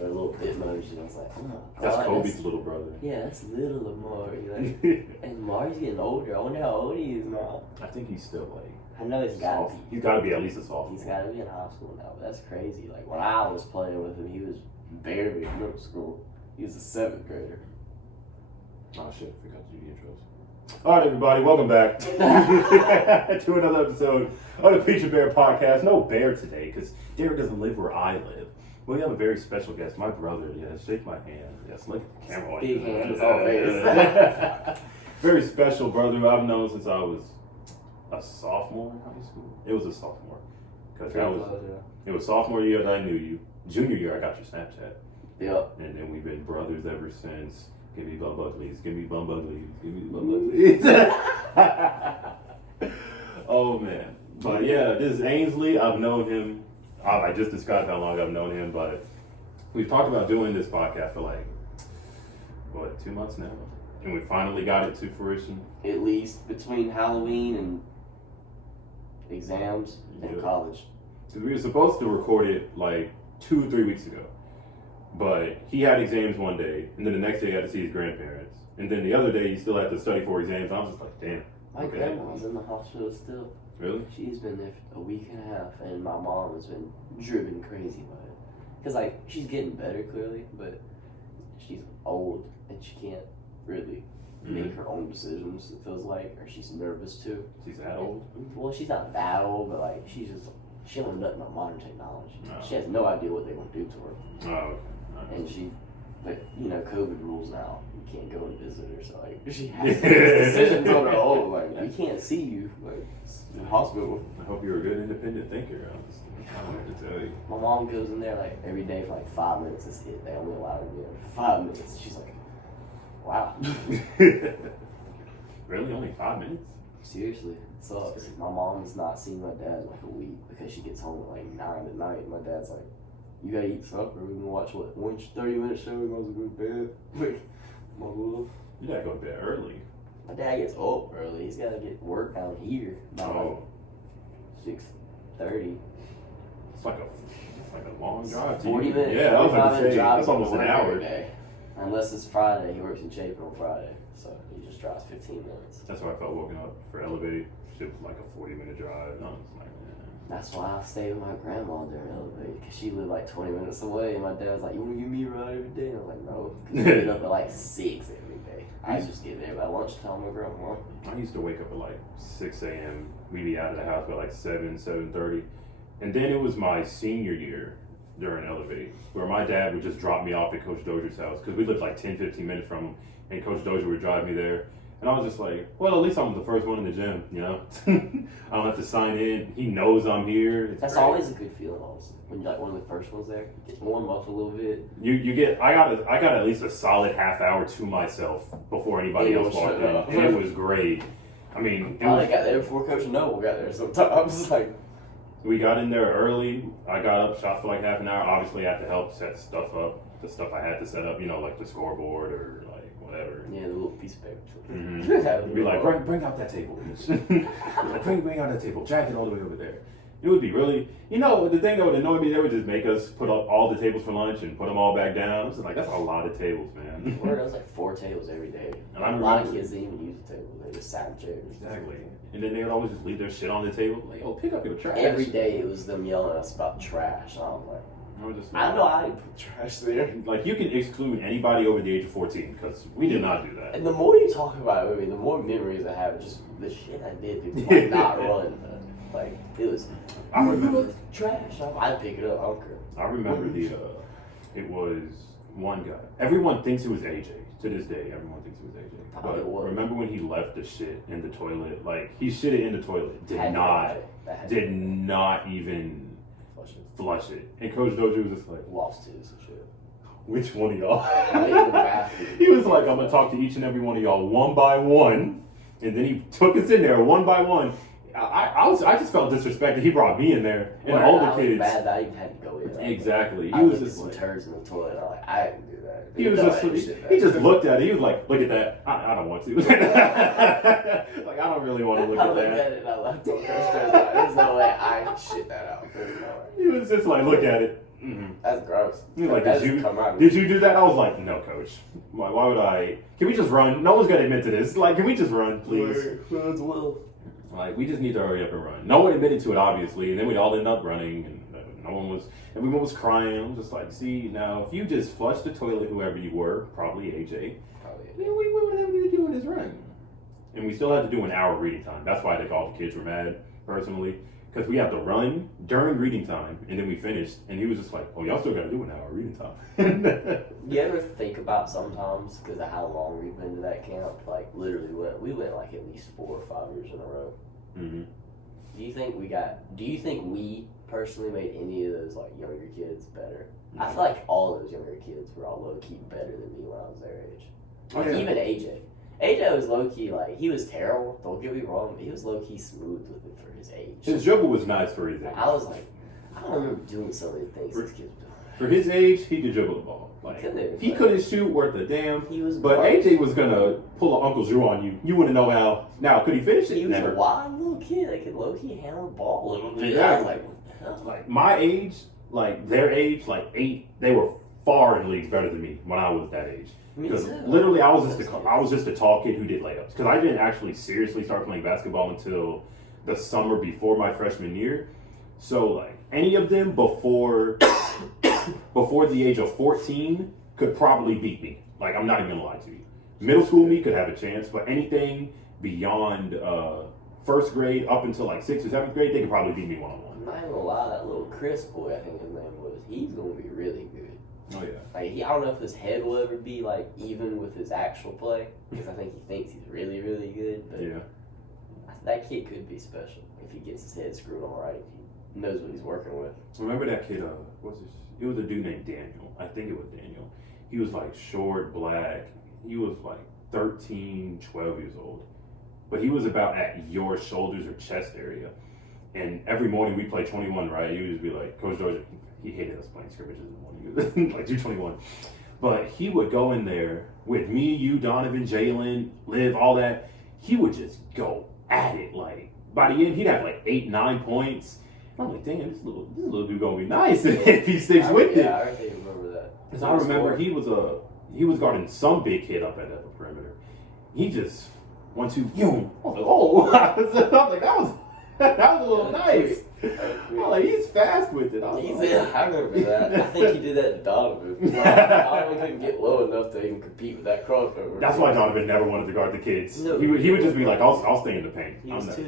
a little Bitmoji. I was like, oh, that's Kobe's little brother. Yeah, that's little Amari. Like, and Amari's getting older. I wonder how old he is now. I think he's still like. I know he's got to be. He's got to be at least a sophomore. He's got to be in high school now. But that's crazy. Like when I was playing with him, he was barely in middle school. He was a 7th grader. Oh shit! I forgot to do the intros. All right, everybody, welcome back to another episode of the Peach and Bear podcast. No bear today, because Derek doesn't live where I live. We have a very special guest, my brother. Yes, shake my hand. Yes, look at the camera. Big hand as always. Very special brother who I've known since I was a sophomore in high school. It was a sophomore, because it was sophomore year that I knew you. Junior year, I got your Snapchat. Yep. And then we've been brothers ever since. Give me bum uglies. Give me bum uglies. Give me bum uglies. Oh man. But yeah, this is Aynsly. I've known him. I just described how long I've known him, but we've talked about doing this podcast for like 2 months now, and we finally got it to fruition. At least between Halloween and exams and college. Because we were supposed to record it like 2 or 3 weeks ago. But he had exams one day, and then the next day he had to see his grandparents. And then the other day he still had to study for exams. I was just like, damn. My grandma's in the hospital still. Really? She's been there for a week and a half, and my mom has been driven crazy by it. Because, like, she's getting better, clearly, but she's old, and she can't really make her own decisions, it feels like, or she's nervous, too. She's that old? Well, she's not that old, but, like, she don't know nothing about modern technology. No. She has no idea what they're going to do to her. Oh, okay. And but you know, COVID rules now. You can't go and visit her, so like she has to make decisions on her own. Like we can't see you, like in the hospital. I hope you're a good independent thinker. I wanted to tell you. My mom goes in there like every day for like 5 minutes. That's it. They only allow her to be there for 5 minutes. She's like, wow. Really, only 5 minutes? Seriously, it sucks. My mom has not seen my dad in like a week because she gets home at like 9 at night. And my dad's like, you gotta eat supper. We're gonna watch what? 30-minute show. We might as well go to bed. Like, my love. You gotta go to bed early. My dad gets up early. He's gotta get work down here by like 6:30. It's like a long drive. 40 minutes. Yeah, I was about to say drive. that's almost an hour. Day. Unless it's Friday. He works in Chapin on Friday, so he just drives 15 minutes. That's why I felt woken up for Elevate. It was like a 40-minute drive. And I was like, that's why I stayed with my grandma during Elevate, because she lived like 20 minutes away, and my dad was like, you want to give me a ride every day? And I was like, no, because we get up at like 6 every day. I just get there by lunchtime with grandma. I used to wake up at like 6 a.m. We'd be out of the house by like 7:30. And then it was my senior year during Elevate, where my dad would just drop me off at Coach Dozier's house, because we lived like 10-15 minutes from him, and Coach Dozier would drive me there. And I was just like, well, at least I'm the first one in the gym, you know? I don't have to sign in. He knows I'm here. That's great. Always a good feeling, also. When you're like one of the first ones there, you get warmed up a little bit. I got at least a solid half hour to myself before anybody else walked in. And it was great. I mean, I got there before Coach Noble got there sometimes. Like, we got in there early. I got up, shot for like half an hour. Obviously, I had to help set stuff up. The stuff I had to set up, you know, like the scoreboard or like whatever. Yeah, the little piece of paper. Mm-hmm. Be like, bring out that table. bring out that table. Drag it all the way over there. It would be really, you know, the thing that would annoy me, they would just make us put up all the tables for lunch and put them all back down. I was like, that's a lot of tables, man. There was like 4 tables every day. And a lot of kids didn't even use the table. They just sat in chairs. Exactly. And then they would always just leave their shit on the table. Like, oh, pick up your trash. Every day it was them yelling at us about trash. And I was like, I know I didn't put trash there. Like, you can exclude anybody over the age of 14, because we did not do that. And the more you talk about it with me, the more memories I have of just the shit I did to like not run. Like, it was, I remember trash. I'd pick it up. I don't care. I remember it was one guy. Everyone thinks it was AJ. To this day, everyone thinks it was AJ. But remember when he left the shit in the toilet? Like, he shit it in the toilet. Did not even flush it. And Coach Dozier was just like, lost his shit. Which one of y'all? He was like, I'm going to talk to each and every one of y'all one by one. And then he took us in there one by one. I just felt disrespected. He brought me in there. And the older kids. Bad that I even had to go in. Exactly. He was just some turds in the toilet. I'm like, I didn't do that. He just looked at it. He was like, look at that. I don't want to. Like, I don't really want to look at that. I looked at it and I left on There's no way I shit that out. He was just like, look at it. Mm-hmm. That's gross. He was like, That did doesn't you do that? I was like, no, coach. Like, why would I? Can we just run? No one's gonna admit to this. Like, can we just run, please? Like, we just need to hurry up and run. No one admitted to it, obviously, and then we'd all end up running, and everyone was crying. I'm just like, see, now if you just flushed the toilet, whoever you were, probably AJ, we wouldn't have to do this run. And we still had to do an hour reading time. That's why I think all the kids were mad, personally. Because we have to run during reading time, and then we finished, and he was just like, "Oh, y'all still got to do an hour reading time." You ever think about sometimes, because of how long we've been to that camp, like literally we went like at least 4 or 5 years in a row. Mm-hmm. Do you think we personally made any of those like younger kids better? Mm-hmm. I feel like all those younger kids were all low key better than me when I was their age. Oh, Like yeah. even AJ. AJ was low key like he was terrible. Don't get me wrong, but he was low key smooth with it for his age. His dribble was nice for his age. I was like, I don't remember doing some of the things these kids were doing. For his age, he could dribble the ball. Like, he couldn't shoot worth a damn. But AJ was gonna pull an Uncle Drew on you. You wouldn't know how. Now, could he finish it? He was Never. a wild little kid that could low key handle the ball a little bit. Exactly. I was like, what the hell? Like my age, like their age, like 8, they were far in leagues better than me when I was that age. Because literally, I was just a tall kid who did layups. Because I didn't actually seriously start playing basketball until the summer before my freshman year. So like any of them before the age of 14 could probably beat me. Like I'm not even gonna lie to you. Middle school me could have a chance, but anything beyond first grade up until like 6th or 7th grade, they could probably beat me one-on-one. I'm not even gonna lie, that little Chris boy, I think his name was, he's gonna be really good. Oh yeah. Like I don't know if his head will ever be like even with his actual play, because I think he thinks he's really, really good. But yeah, that kid could be special if he gets his head screwed on right. He knows what he's working with. Remember that kid? What's his? It was a dude named Daniel. I think it was Daniel. He was like short, black. He was like 13, 12 years old, but he was about at your shoulders or chest area. And every morning we play 21, right? He would just be like, Coach George, he hated us playing scrimmages in the morning, like 221. But he would go in there with me, you, Donovan, Jalen, Liv, all that. He would just go at it. Like by the end, he'd have like 8, 9 points. I'm like, damn, this little dude gonna be nice if he sticks with it. Yeah, I already remember that. Because I remember he was guarding some big kid up at the perimeter. He just 1, 2, boom. I was like, oh, I'm like that was a little nice. I'm like, he's fast with it. I remember that. I think he did that to Donovan. Donovan couldn't get low enough to even compete with that crossover. That's why Donovan never wanted to guard the kids. No, he would just be like, I'll stay in the paint.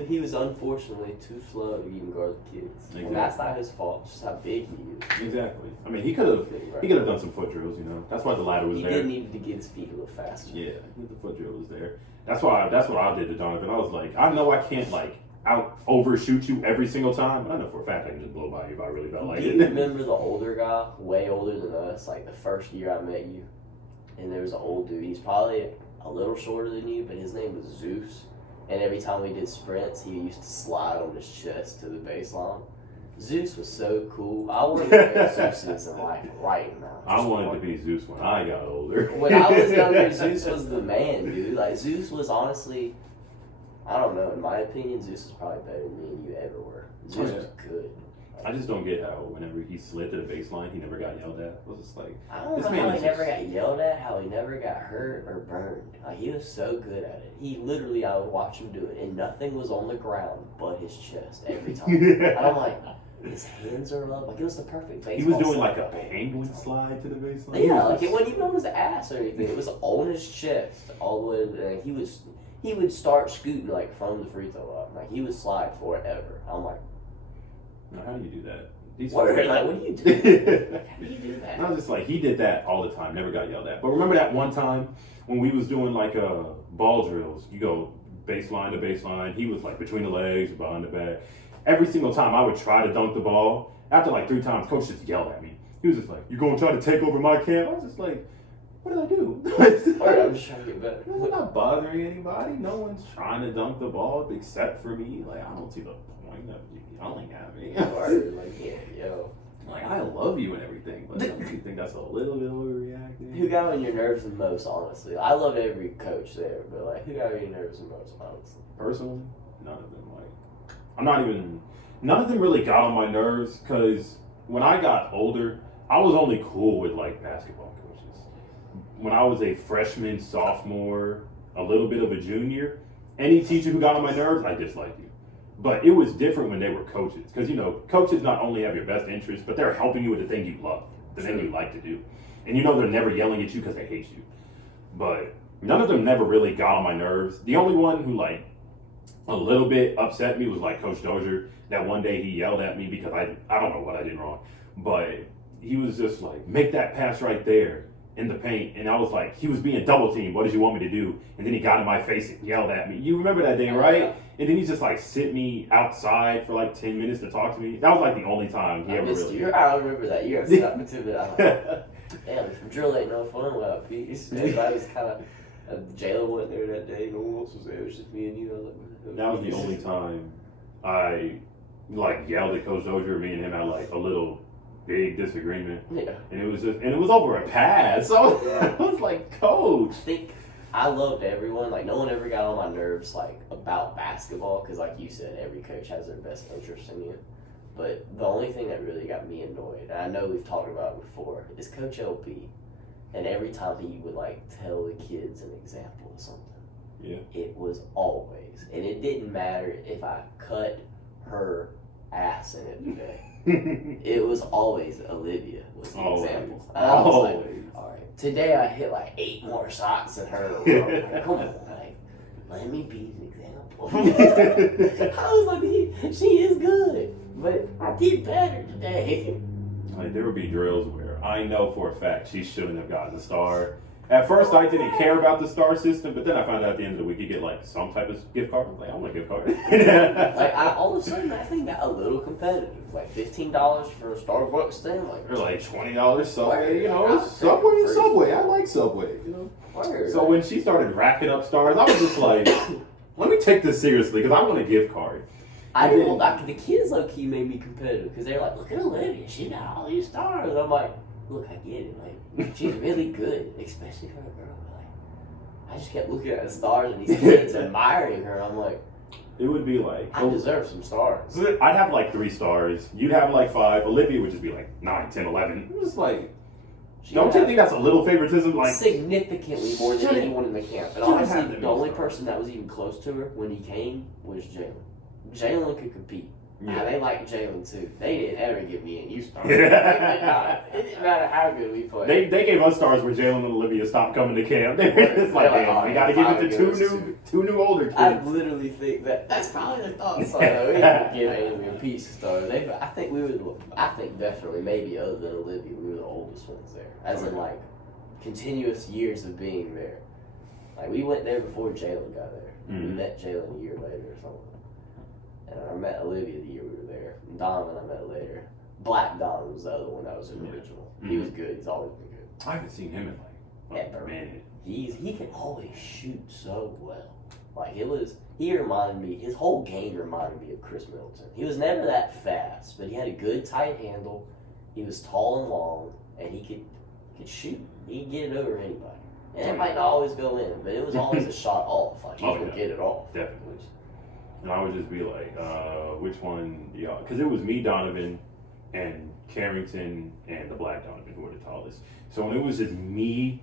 He was unfortunately too slow to even guard the kids. Exactly. And that's not his fault. Just how big he is. Exactly. I mean, he could have done some foot drills. You know, that's why the ladder was there. He did need to get his feet a little faster. Yeah, the foot drill was there. That's what I did to Donovan. I was like, I know I can't like out overshoot you every single time, but I know for a fact I can just blow by you if I really felt like it. Do you remember the older guy, way older than us, like the first year I met you? And there was an old dude. He's probably a little shorter than you, but his name was Zeus. And every time we did sprints, he used to slide on his chest to the baseline. Zeus was so cool. I wanted to be Zeus in life right now. I wanted to be Zeus when I got older. When I was younger, Zeus was the man, dude. Like, Zeus was honestly, I don't know, in my opinion, Zeus is probably better than me and you ever were. Zeus was good. I just don't get how whenever he slid to the baseline, he never got yelled at. I was just like, I don't know how he never got yelled at, how he never got hurt or burned. Like, he was so good at it. He literally, I would watch him do it, and nothing was on the ground but his chest every time. And I'm like, his hands are up. Like, it was the perfect baseball. He was doing like a penguin slide to the baseline. Yeah, like it wasn't even on his ass or anything. It was on his chest all the way. Like, he would start scooting like from the free throw line. Like, he would slide forever. I'm like, now, how do you do that? what do you do? Like, how do you do that? I was just like, he did that all the time, never got yelled at. But remember that one time when we was doing like ball drills, you go baseline to baseline. He was like between the legs, behind the back. Every single time I would try to dunk the ball, after like 3 times, coach just yelled at me. He was just like, "You gonna try to take over my camp?" I was just like, what did I do? I'm just trying to get better. I'm not bothering anybody. No one's trying to dunk the ball except for me. Like, I don't see the point of you yelling at me. Like, yeah, yo. Like, I love you and everything, but don't you think that's a little bit overreacting? Who got on your nerves the most, honestly? I loved every coach there, but like, who got on your nerves the most, honestly? Personally, none of them. Like, none of them really got on my nerves because when I got older, I was only cool with like basketball coaches. When I was a freshman, sophomore, a little bit of a junior, any teacher who got on my nerves, I disliked you. But it was different when they were coaches. Because, you know, coaches not only have your best interest, but they're helping you with the thing you love, the thing you like to do. And you know they're never yelling at you because they hate you. But none of them never really got on my nerves. The only one who, like, a little bit upset me was, like, Coach Dozier. That one day he yelled at me because I don't know what I did wrong. But he was just like, make that pass right there in the paint. And I was like, he was being double teamed. What did you want me to do? And then he got in my face and yelled at me. You remember that day, right? And then he just like sit me outside for like 10 minutes to talk to me. That was like the only time he ever really. I remember that. You got stuck me to that. Damn, drill ain't no fun without peace. Everybody was kind of. Jalen wasn't there that day. No one else was there. It was just me and you. I was like, that was the only time I like yelled at Coach Dozier. Me and him had like a little big disagreement. Yeah. And it was over a pass. So I was like, Coach. I think I loved everyone. Like, no one ever got on my nerves, like, about basketball. Because, like you said, every coach has their best interest in you. But the only thing that really got me annoyed, and I know we've talked about it before, is Coach LP. And every time he would, like, tell the kids an example of something. Yeah. It was always. And it didn't matter if I cut her ass in it today. It was always Olivia was the example. And I was like, all right, today I hit like 8 more shots than her. Like, come on, like, let me be an example. I was like, she is good, but I did better today. Like, there would be drills where I know for a fact she shouldn't have gotten the star. At first, I didn't care about the star system, but then I found out at the end of the week you get like some type of gift card. I was like, I want a gift card. Like, all of a sudden, that thing got a little competitive. Like $15 for a Starbucks thing, like, or like $20 Subway. You know, Subway. I like Subway. You know. So when she started racking up stars, I was just like, let me take this seriously because I want a gift card. The kids low key made me competitive because they're like, look at Olivia, she got all these stars. I'm like, look, I get it. Like, she's really good, especially for a girl. Like, I just kept looking at the stars and these kids admiring her. I'm like, it would be like, I deserve some stars. I'd have like 3 stars. You'd have like 5. Olivia would just be like 9, 10, 11. It was like, don't you think that's a little favoritism? Like, significantly more than anyone in the camp. And honestly, the only person that was even close to her when he came was Jalen. Jalen could compete. Yeah. They liked Jalen too. They didn't ever give me and you stars. It didn't matter how good we played. They gave us stars when Jalen and Olivia stopped coming to camp. They were just like, man, we got to give it to two new older kids. I literally think that's probably the thought. So we didn't give Aynsly a piece of stars. I think definitely, maybe other than Olivia, we were the oldest ones there. As in like continuous years of being there. Like we went there before Jalen got there. Mm-hmm. We met Jalen a year later or something. And I met Olivia the year we were there. And Donovan I met later. Black Donovan was the other one that was original. Mm-hmm. He was good. He's always been good. I haven't seen him in like a minute. He can always shoot so well. Like he reminded me, his whole game reminded me of Chris Middleton. He was never that fast, but he had a good tight handle. He was tall and long, and he could shoot. He could get it over anybody. And it might not always go in, but it was always a shot off. Like he could get it off. Definitely. And I would just be like, which one do y'all? Because it was me, Donovan, and Carrington, and the Black Donovan who were the tallest. So when it was just me,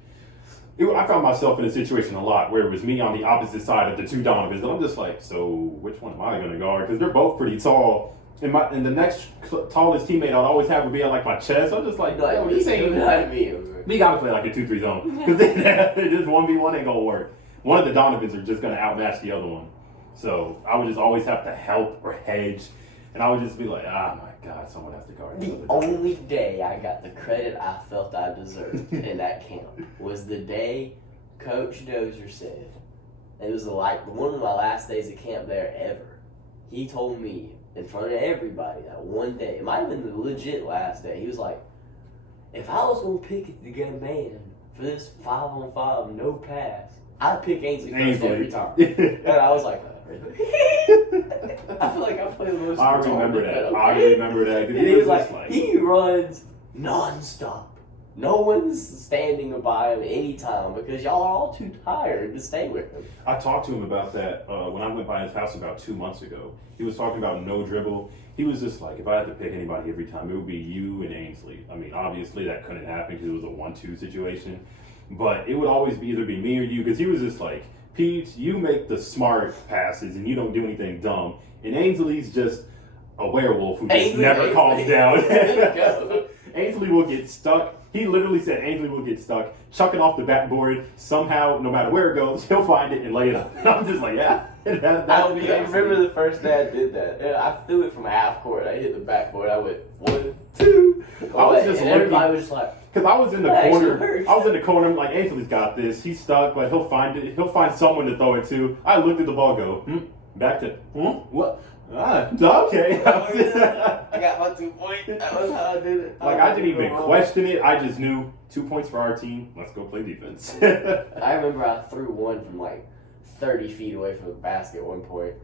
I found myself in a situation a lot where it was me on the opposite side of the 2 Donovans. And I'm just like, so which one am I going to guard? Because they're both pretty tall. And the next tallest teammate I'd always have would be on like my chest. I'm just like, yo, this ain't me. We got to play like a 2-3 zone. Because just 1v1 ain't going to work. One of the Donovans are just going to outmatch the other one. So I would just always have to help or hedge, and I would just be like, oh my God, someone has to guard. The only day I got the credit I felt I deserved in that camp was the day Coach Dozier said, it was like one of my last days of camp there ever. He told me in front of everybody that one day, it might have been the legit last day, he was like, if I was going to pick the good man for this 5-on-5 no pass, I'd pick Aynsly first every time. And I was like, I feel like I play the most. I remember that. And he was like, he runs nonstop. no one's standing by him anytime because y'all are all too tired to stay with him. I talked to him about that when I went by his house about 2 months ago. He was talking about no dribble. He was just like, if I had to pick anybody every time, it would be you and Aynsly. I mean, obviously that couldn't happen because it was a 1-2 situation. But it would always be either be me or you because he was just like, Pete, you make the smart passes and you don't do anything dumb. And Aynsly's just a werewolf who just never calms down. Aynsly will get stuck. He literally said Aynsly will get stuck, chuck it off the backboard. Somehow, no matter where it goes, he'll find it and lay it up. And I'm just like, yeah. I remember the first day I did that. And I threw it from half court. I hit the backboard. I went 1, 2. I was just and everybody was just like, because I was in the corner. I was in the corner. I'm like, Ainsley's got this. He's stuck, but he'll find it. He'll find someone to throw it to. I looked at the ball, go back to what? Okay. I got my 2 points. That was how I did it. Like I didn't even question it. I just knew 2 points for our team. Let's go play defense. I remember I threw one from like 30 feet away from the basket at one point.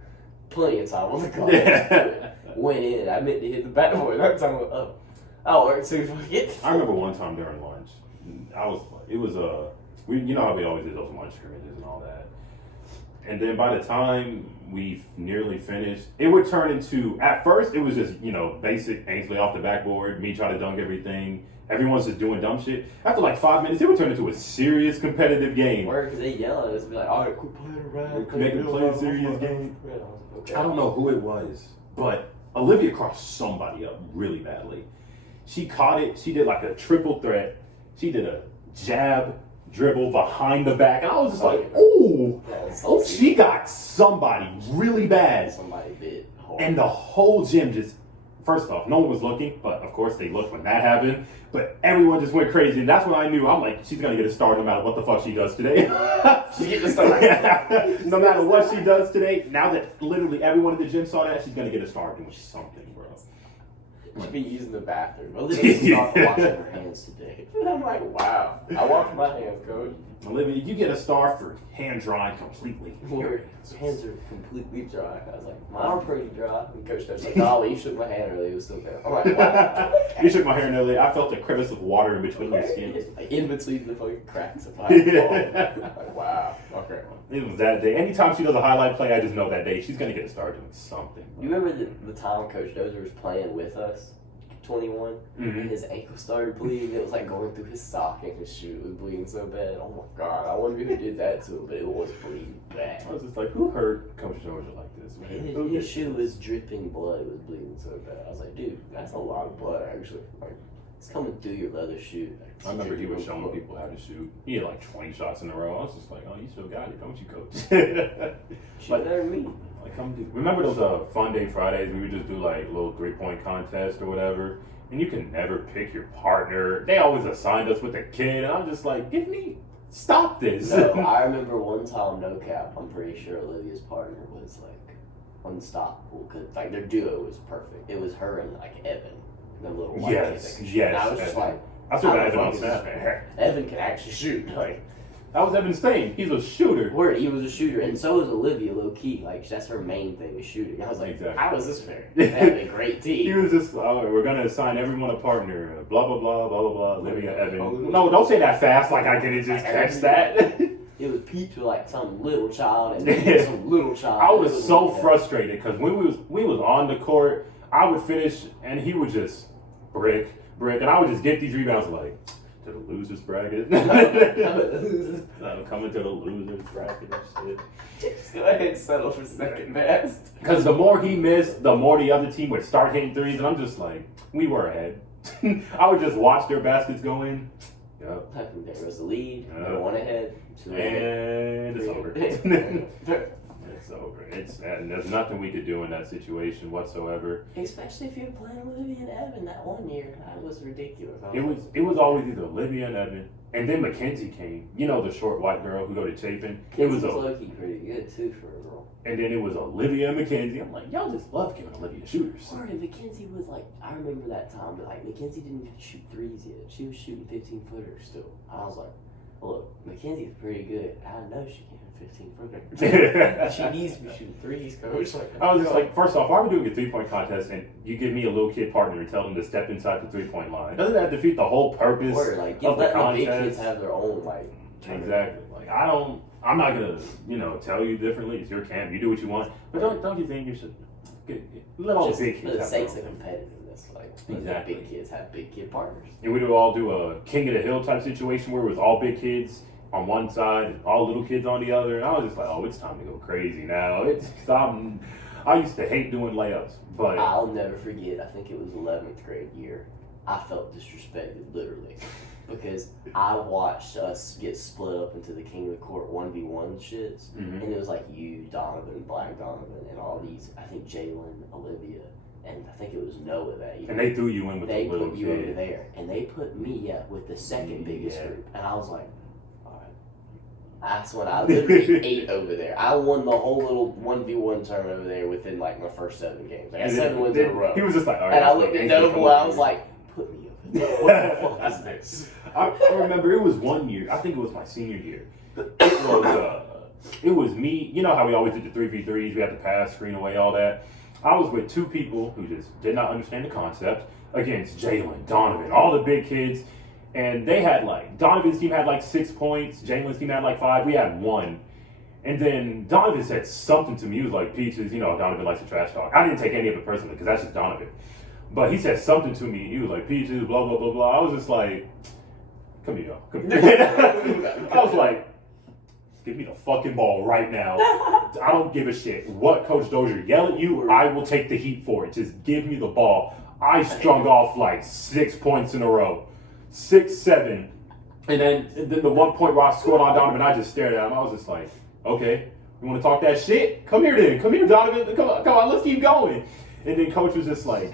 Plenty of time on the clock. Went in. I meant to hit the backboard. That time I went up. Oh, worked too fucking. I remember one time during lunch. You know how we always did those lunch scrimmages and all that. And then by the time we nearly finished, it would turn into, at first it was just, basic Aynsly off the backboard, me trying to dunk everything. Everyone's just doing dumb shit. After like 5 minutes, it would turn into a serious competitive game. Word, because they yell at us and be like, all right, quit playing around. Make it play a serious game. Okay. I don't know who it was, but Olivia crossed somebody up really badly. She caught it. She did like a triple threat. She did a jab, dribble behind the back. And I was just like, ooh. She got somebody really bad. Somebody did. And the whole gym just, first off, no one was looking. But of course they looked when that happened. But everyone just went crazy. And that's when I knew. I'm like, she's going to get a star no matter what the fuck she does today. She get the star. No matter what she does today. Now that literally everyone at the gym saw that, she's going to get a star doing something, bro. She'd be using the bathroom. Olivia stopped washing her hands today. And I'm like, wow. I washed my hands, coach. Olivia, you get a star for hand drying completely. Your hands are completely dry. I was like, mine are pretty dry. And Coach was like, no, you shook my hand earlier. It was still there. I'm like, wow. You shook my hand earlier. I felt a crevice of water in between your skin. Like in between the fucking cracks of my ball. Like, wow. Okay. It was that day. Anytime she does a highlight play, I just know that day she's going to get a star doing something. You remember the time Coach Dozer was playing with us? 21, and his ankle started bleeding. It was like going through his sock and his shoe. It was bleeding so bad. Oh my god! I wonder who did that to him, but it was bleeding bad. I was just like, who hurt Coach Georgia like this, man? His shoe was dripping blood. It was bleeding so bad. I was like, dude, that's a lot of blood actually. Like, it's coming through your leather shoe. I remember he was showing people how to shoot. He had like 20 shots in a row. I was just like, oh, you still got it, don't you, Coach? Shoot better than me. Like, come do. Remember those Fun Day Fridays? We would just do like little 3-point contest or whatever, and you can never pick your partner. They always assigned us with a kid, and I'm just like, stop this. No, I remember one time, no cap. I'm pretty sure Olivia's partner was like unstoppable because like their duo was perfect. It was her and like Evan, the little white kid. And I was just like, I still got Evan on Snap. Evan can actually shoot. Like. That was Evan Stain. He's a shooter. Word, he was a shooter, and so was Olivia, low key. Like that's her main thing is shooting. I was like, exactly. How is this fair? They had a great team. He was just, we're gonna assign everyone a partner. Blah blah blah blah blah blah. Olivia, Evan. No, don't say that fast. Like I didn't just catch that. It was Pete to like some little child and some little child. I was so frustrated because when we was on the court, I would finish and he would just brick, and I would just get these rebounds like. To the losers bracket. I'm coming to the losers bracket and shit. Just go ahead and settle for second best. Because the more he missed, the more the other team would start hitting threes, and I'm just like, we were ahead. I would just watch their baskets go in. Yep. There was the lead. They went ahead. And it's over. It's over. And there's nothing we could do in that situation whatsoever. Especially if you're playing Olivia and Evan that one year. That was ridiculous. It was always either Olivia and Evan, and then Mackenzie came. You know, the short white girl who go to Chapin. It was low-key pretty good too for a girl. And then it was Olivia and Mackenzie. I'm like, y'all just love giving Olivia shooters. Or Mackenzie was like, I remember that time, but like Mackenzie didn't shoot threes yet. She was shooting 15-footers still. I was like, look, Mackenzie's pretty good. I know she can hit 15 from she needs to be shooting threes, coach. I was just like, first off, why are we doing a 3-point contest and you give me a little kid partner and tell them to step inside the 3-point line? Doesn't that defeat the whole purpose of the contest? Big kids have their own Exactly. Like I'm not gonna tell you differently. It's your camp. You do what you want. But don't you think you should let all the big kids for the have sake of competitiveness? Exactly. Big kids have big kid partners. And we would all do a King of the Hill type situation where it was all big kids on one side and all little kids on the other. And I was just like, oh, it's time to go crazy now. I used to hate doing layups, but I'll never forget. I think it was 11th grade year. I felt disrespected, literally, because I watched us get split up into the King of the Court 1v1 shits, and it was like you, Donovan, Black Donovan, and all these. I think Jalen, Olivia, and I think it was Noah that year. And they threw you in with the little kid. They put you over there, and they put me with the second biggest group, and I was like, all right. That's when I literally ate over there. I won the whole little 1v1 tournament over there within my first 7 games. I got 7 wins in a row. He was just like, all right. And I looked at Noble, and I was like, put me over there. What the fuck is this? I remember it was one year. I think it was my senior year. It was me. You know how we always did the 3v3s. We had to pass, screen away, all that. I was with 2 people who just did not understand the concept against Jalen, Donovan, all the big kids. And they had Donovan's team had 6 points. Jalen's team had 5. We had 1. And then Donovan said something to me. He was like, Peaches, Donovan likes to trash talk. I didn't take any of it personally because that's just Donovan. But he said something to me. He was like, Peaches, blah, blah, blah, blah. I was just like, come here, y'all. Come here. I was like, give me the fucking ball right now. I don't give a shit what Coach Dozier yell at you. I will take the heat for it. Just give me the ball. I strung off 6 points in a row. 6, 7. And then the 1 point where I scored on Donovan, I just stared at him. I was just like, okay, you want to talk that shit? Come here then. Come here, Donovan. Come on, let's keep going. And then Coach was just like,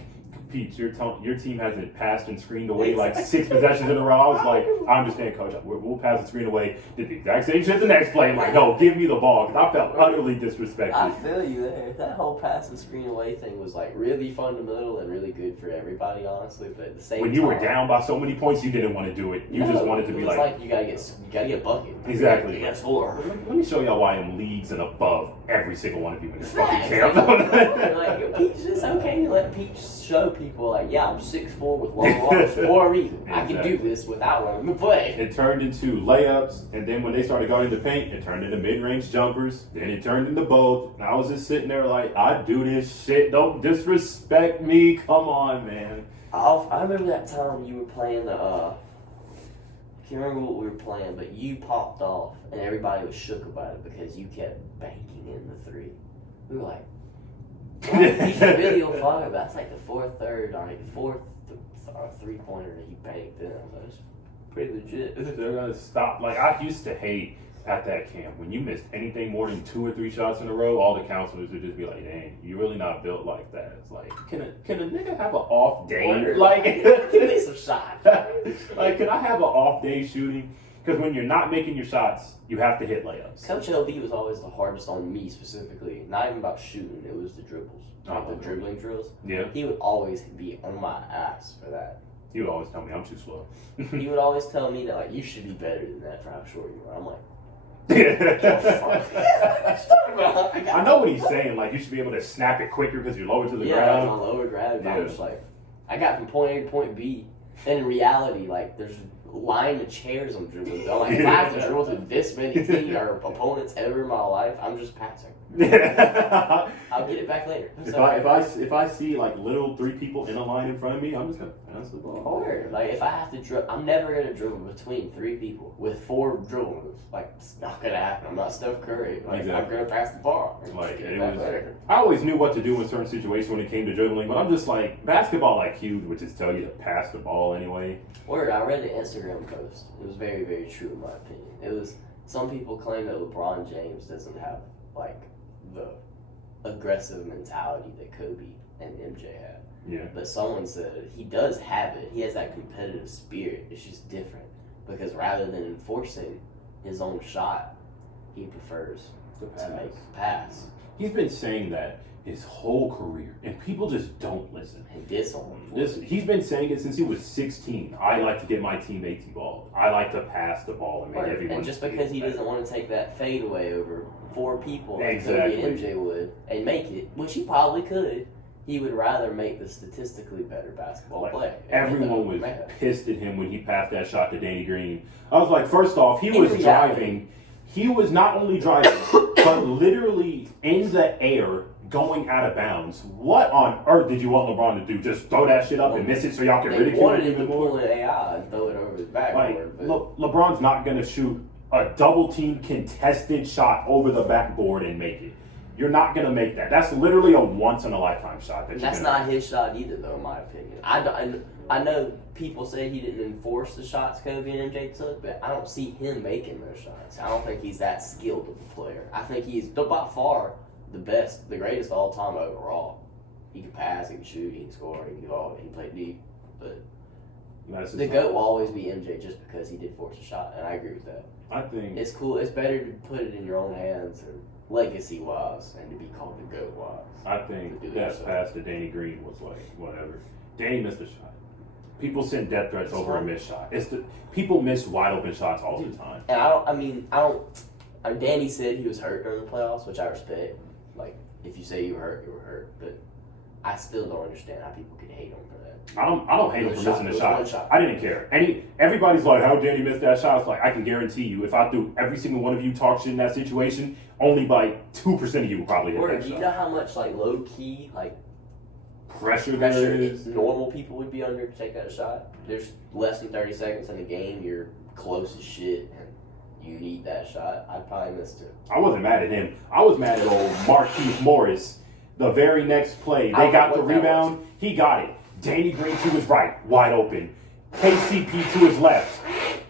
Peach, your team hasn't passed and screened away 6 possessions in a row. I was like, I understand, Coach. We'll pass and screen away. Did the exact same shit the next play. I'm like, no, give me the ball. Because I felt utterly disrespected. I feel you there. That whole pass and screen away thing was really fundamental and really good for everybody, honestly. But at the same time, when you were down by so many points, you didn't want to do it. You just wanted to be you gotta get a bucket. Exactly. You gotta score. Let me show y'all why I'm leagues and above every single one of you in this fucking camp. Peach, it's okay to let Peach show people I'm 6'4" with long arms for a reason. Exactly. I can do this without learning to play. It turned into layups, and then when they started going into paint, it turned into mid-range jumpers. Then it turned into both. And I was just sitting there I do this shit. Don't disrespect me. Come on, man. I remember that time you were playing the. I can't remember what we were playing, but you popped off, and everybody was shook about it because you kept banking in the 3. We were like, he's really on fire. That's the fourth 3-pointer that he banked in. That's pretty legit. They're gonna stop. I used to hate at that camp when you missed anything more than 2 or 3 shots in a row. All the counselors would just be like, "Dang, you really not built like that." It's can a nigga have an off day? Give me some shots. Can I have an off day shooting? Because when you're not making your shots, you have to hit layups. Coach LB was always the hardest on me specifically. Not even about shooting, it was the dribbles. The dribbling drills. Yeah. He would always be on my ass for that. He would always tell me I'm too slow. He would always tell me that you should be better than that for how short you are. I'm like, I know what he's saying. You should be able to snap it quicker because you're lower to the ground. Yeah, on lower gravity. Yeah. I'm just I got from point A to point B. And in reality, there's a line of chairs I'm dribbling. So if I have to dribble through this many teams or opponents ever in my life, I'm just passing. I'll get it back later. If I see little 3 people in a line in front of me, I'm just gonna pass the ball. Or if I have to dribble, I'm never gonna dribble between 3 people with 4 dribble moves. It's not gonna happen. I'm not Steph Curry. Exactly. I'm gonna pass the ball. I always knew what to do in certain situations when it came to dribbling, but I'm just basketball IQ would just tell you to pass the ball anyway. Word, I read the Instagram post. It was very, very true in my opinion. It was some people claim that LeBron James doesn't have the aggressive mentality that Kobe and MJ had. Yeah. But someone said he does have it. He has that competitive spirit. It's just different because rather than enforcing his own shot, he prefers to make a pass. He's been saying that his whole career, and people just don't listen. And diss on him. He's been saying it since he was 16. I like to get my teammates involved. I like to pass the ball and make everyone. And just because he doesn't want to take that fadeaway over 4 people, like exactly. Kobe and MJ would, and make it, which he probably could, he would rather make the statistically better basketball player. Everyone was pissed at him when he passed that shot to Danny Green. I was like, first off, he was driving. He was not only driving, but literally in the air, going out of bounds. What on earth did you want LeBron to do? Just throw that shit up and miss it so y'all can ridicule him even more? Pull an AI and throw it over his backboard. LeBron's not going to shoot a double-team contested shot over the backboard and make it. You're not going to make that. That's literally a once-in-a-lifetime shot. That's not his shot either, though, in my opinion. I know people say he didn't enforce the shots Kobe and MJ took, but I don't see him making those shots. I don't think he's that skilled of a player. I think he's, by far, the best, the greatest all-time overall. He can pass, he can shoot, he can score, he can do all, he can play deep. But the GOAT will always be MJ just because he did force a shot, and I agree with that. I think it's cool. It's better to put it in your own hands and legacy-wise and to be called the GOAT-wise. I think that pass to Danny Green was like, whatever. Danny missed a shot. People send death threats over a missed shot. People miss wide-open shots all the time. And Danny said he was hurt during the playoffs, which I respect. Like, if you say you were hurt, you were hurt. But I still don't understand how people can hate him for that. I don't hate him for missing the shot. I didn't care. Everybody's like, how Danny missed that shot? It's like, I can guarantee you, if I threw every single one of you talk shit in that situation, only by 2% of you would probably hit that shot. Do you know how much, like, low-key, like, pressure there is? Normal people would be under to take that shot? There's less than 30 seconds in the game. You're close as shit, and you need that shot. I'd probably missed it. I wasn't mad at him. I was mad at old Marquise Morris. The very next play, they got the rebound. He got it. Danny Green to his right, wide open. KCP to his left,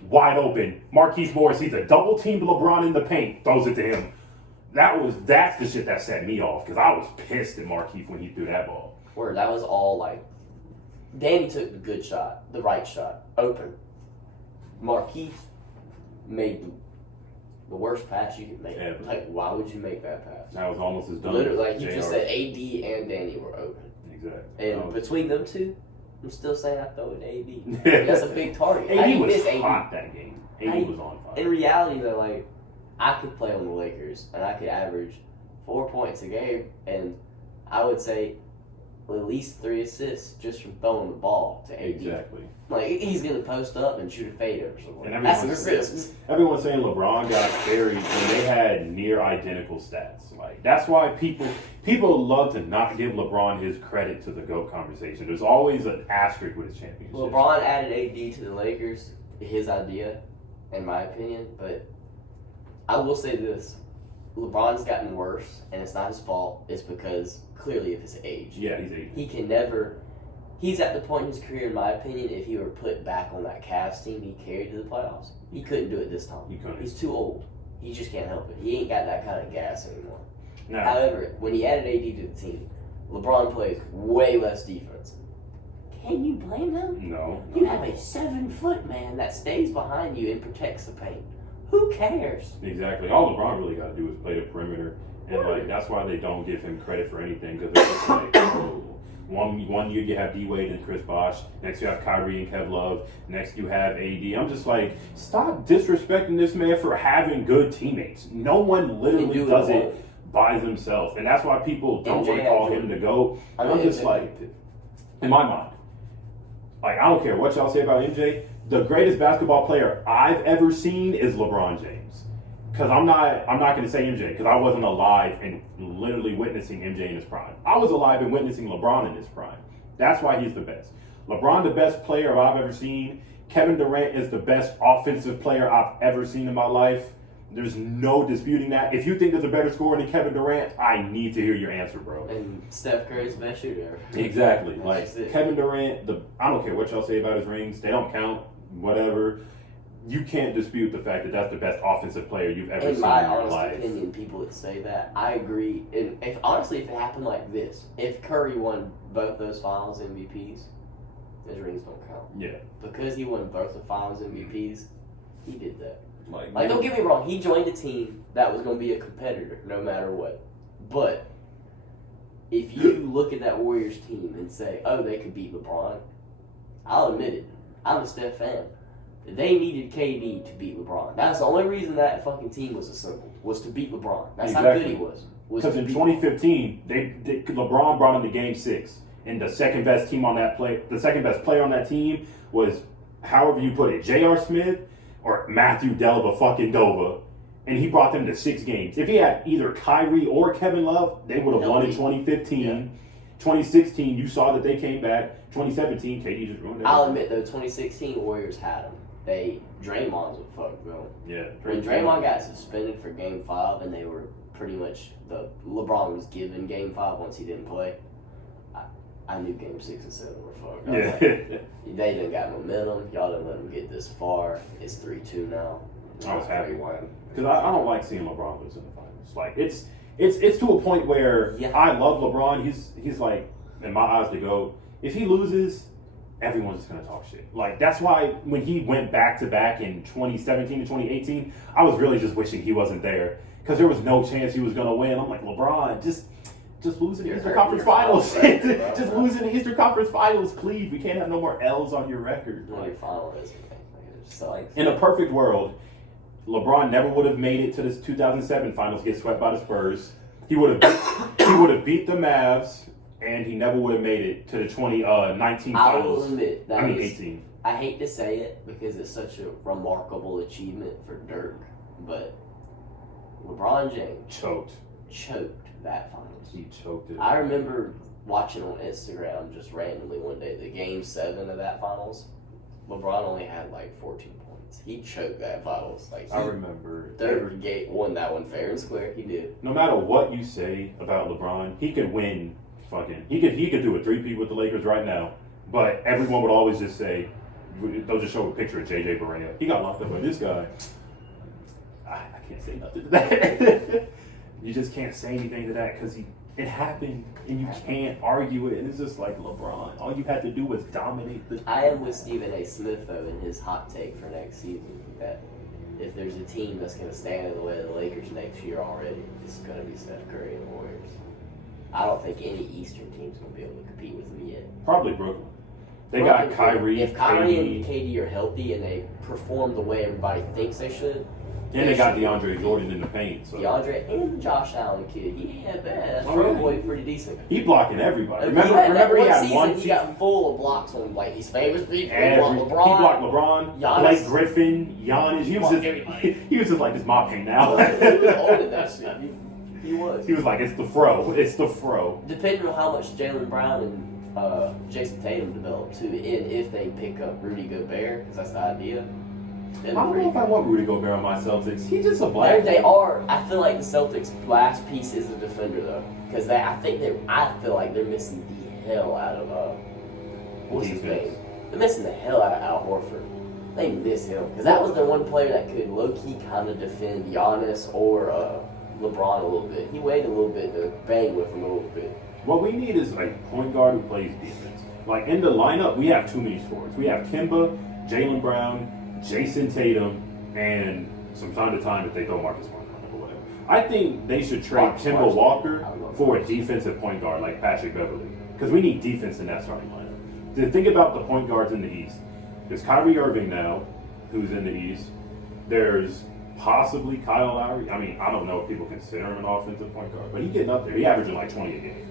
wide open. Marquise Morris, he's a double-teamed LeBron in the paint, throws it to him. That's the shit that set me off, because I was pissed at Marquise when he threw that ball. Where that was all like, Danny took the good shot, the right shot, open. Marquise made the worst pass you could make. Yeah, like, why would you make that pass? That was almost as dumb. Literally, like you just said, AD and Danny were open. Exactly. And between them two, I'm still saying I throw it to AD. That's a big target. AD was hot that game. AD was on fire. In reality, though, like, I could play on the Lakers, and I could average 4 points a game, and I would say at least 3 assists just from throwing the ball to AD. Exactly. Like, he's going to post up and shoot a fade over someone. And that's an assist. Everyone's saying LeBron got buried when they had near identical stats. Like, that's why people love to not give LeBron his credit to the GOAT conversation. There's always an asterisk with his championship. LeBron added AD to the Lakers, his idea, in my opinion. But I will say this. LeBron's gotten worse, and it's not his fault. It's because, clearly, of his age. Yeah, he's aging. He can never... He's at the point in his career, in my opinion, if he were put back on that Cavs team he carried to the playoffs, he couldn't do it this time. He couldn't. He's too old. He just can't help it. He ain't got that kind of gas anymore. No. However, when he added AD to the team, LeBron plays way less defense. Can you blame him? No. You have a 7-foot man that stays behind you and protects the paint. Who cares? Exactly. All LeBron really got to do is play the perimeter, and like that's why they don't give him credit for anything, because it's just like, one year you have D Wade and Chris Bosh, next you have Kyrie and Kev Love, next you have AD. I'm just like, stop disrespecting this man for having good teammates. No one literally does it by themselves, and that's why people don't want to call him the GOAT. I'm just like, in my mind, like, I don't care what y'all say about MJ. The greatest basketball player I've ever seen is LeBron James. Because I'm not going to say MJ, because I wasn't alive and literally witnessing MJ in his prime. I was alive and witnessing LeBron in his prime. That's why he's the best. LeBron, the best player I've ever seen. Kevin Durant is the best offensive player I've ever seen in my life. There's no disputing that. If you think there's a better scorer than Kevin Durant, I need to hear your answer, bro. And Steph Curry's the best shooter ever. Exactly. Like, Kevin Durant, I don't care what y'all say about his rings. They don't count. Whatever. You can't dispute the fact that that's the best offensive player you've ever seen in your life. In my honest opinion, people that say that, I agree. And if it happened like this, if Curry won both those Finals MVPs, those rings don't count. Yeah. Because he won both the Finals MVPs, he did that. Like, don't get me wrong, he joined a team that was going to be a competitor no matter what. But if you look at that Warriors team and say, oh, they could beat LeBron, I'll admit it. I'm a Steph fan. They needed KD to beat LeBron. That's the only reason that fucking team was assembled, was to beat LeBron. That's how good he was. Because in 2015, LeBron brought him to Game 6, and the second best player on that team was, however you put it, J.R. Smith or Matthew Dellavedova, and he brought them to 6 games. If he had either Kyrie or Kevin Love, they would have won in 2015. Yeah. 2016, you saw that they came back. 2017, KD just ruined it. I'll admit, though, 2016 Warriors had him. Draymond's a fuck, bro. Yeah. When Draymond got suspended for Game 5 and they were pretty much, LeBron was given Game 5 once he didn't play, I knew Game 6 and 7 were fucked. Yeah. Like, they didn't got momentum. Y'all didn't let them get this far. It's 3-2 now. I was happy because I don't like seeing LeBron lose in the finals. Like it's to a point where I love LeBron. He's like, in my eyes, to go. If he loses, everyone's just gonna talk shit. Like that's why when he went back to back in 2017 and 2018, I was really just wishing he wasn't there because there was no chance he was gonna win. I'm like, LeBron, just lose in the Eastern Conference Finals. Just lose in the Eastern Conference Finals, please. We can't have no more L's on your record. No, your final is. In a perfect world, LeBron never would have made it to this 2007 Finals, get swept by the Spurs. He would have beat the Mavs, and he never would have made it to the 2019 Finals. I will admit that 18. I hate to say it because it's such a remarkable achievement for Dirk, but LeBron James choked that Finals. He choked it. I remember watching on Instagram just randomly one day the Game 7 of that Finals. LeBron only had like 14 points. He choked that Finals. I remember. Dirk won that one fair and square. He did. No matter what you say about LeBron, he could win. He could do a 3-peat with the Lakers right now. But everyone would always just say, they'll just show a picture of JJ Barea. He got locked up by this guy. I can't say nothing to that. You just can't say anything to that because it happened and you can't argue it. And it's just like LeBron. All you had to do was dominate the. I am with Stephen A. Smith though in his hot take for next season that if there's a team that's going to stand in the way of the Lakers next year already, it's going to be Steph Curry and the Warriors. I don't think any Eastern team's going to be able to compete with them yet. Probably Brooklyn. They got Kyrie. If Kyrie and KD are healthy and they perform the way everybody thinks they should. And they got DeAndre Jordan in the paint. So. DeAndre and the Josh Allen kid. He ain't bad. That boy pretty decent. He blocking everybody. Remember he had one season. He got full of blocks on like his famous people. He blocked LeBron, Giannis. Blake Griffin, Giannis. He was just like, this my paint now. He was old in that shit. He was. He was like, it's the fro. It's the fro. Depending on how much Jaylen Brown and Jason Tatum develop too, and if they pick up Rudy Gobert, because that's the idea. I don't know if I want Rudy Gobert on my Celtics. He's just a black. They are. I feel like the Celtics' last piece is a defender though, because I feel like they're missing the hell out of what's his name? They're missing the hell out of Al Horford. They miss him because that was their one player that could low key kind of defend Giannis or LeBron a little bit. He weighed a little bit to bang with him a little bit. What we need is a point guard who plays defense. Like in the lineup, we have too many scorers. We have Kemba, Jaylen Brown, Jason Tatum, and from time to time if they throw Marcus Smart or whatever. I think they should trade Kemba Walker for a defensive point guard like Patrick Beverley because we need defense in that starting lineup. To think about the point guards in the East, there's Kyrie Irving now, who's in the East. There's possibly Kyle Lowry. I mean, I don't know if people consider him an offensive point guard, but he's getting up there. He averaging like 20 a game.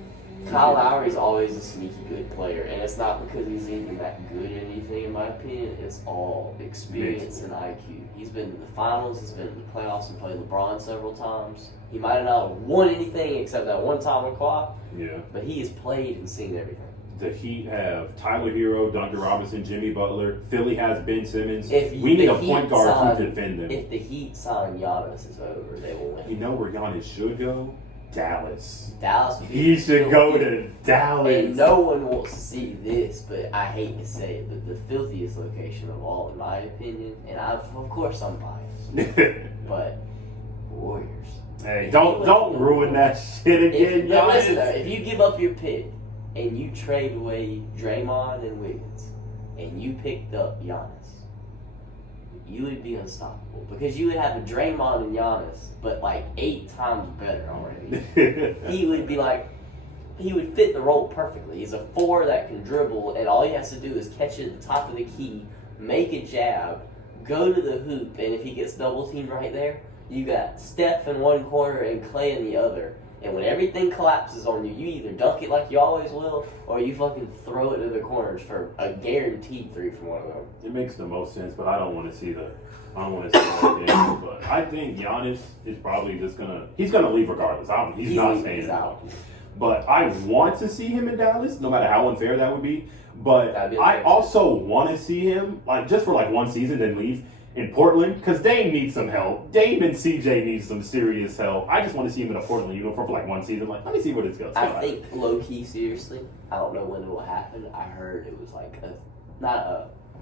Kyle Lowry's always a sneaky good player, and it's not because he's even that good at anything, in my opinion. It's all experience and IQ. He's been to the finals, he's been to the playoffs, and played LeBron several times. He might have not won anything except that one time on Kawhi. Yeah. But he has played and seen everything. The Heat have Tyler Hero, Duncan Robinson, Jimmy Butler. Philly has Ben Simmons. We need a point guard who can defend them. If the Heat sign Giannis, it's over. They will win. You know where Giannis should go? Dallas. He should go to Dallas. And no one wants to see this, but I hate to say it, but the filthiest location of all, in my opinion, and of course I'm biased, but Warriors. Hey, don't ruin that shit again, guys. Listen though, if you give up your pick and you trade away Draymond and Wiggins, and you picked up Giannis, you would be unstoppable because you would have a Draymond and Giannis, but like 8 times better already. He would be like he would fit the role perfectly. He's a 4 that can dribble, and all he has to do is catch it at the top of the key, make a jab, go to the hoop, and if he gets double teamed right there, you got Steph in one corner and Clay in the other. And when everything collapses on you, you either dunk it like you always will, or you fucking throw it to the corners for a guaranteed 3 from one of them. It makes the most sense, but I don't want to see that game. But I think Giannis is probably just he's gonna leave regardless. He's not staying out. But I want to see him in Dallas, no matter how unfair that would be. But I also want to see him, like, just for like one season, then leave in Portland, because Dame needs some help. Dame and CJ need some serious help. I just want to see him in a Portland uniform for like one season. Like, let me see where this goes. I think low-key, seriously, I don't know when it will happen. I heard it was like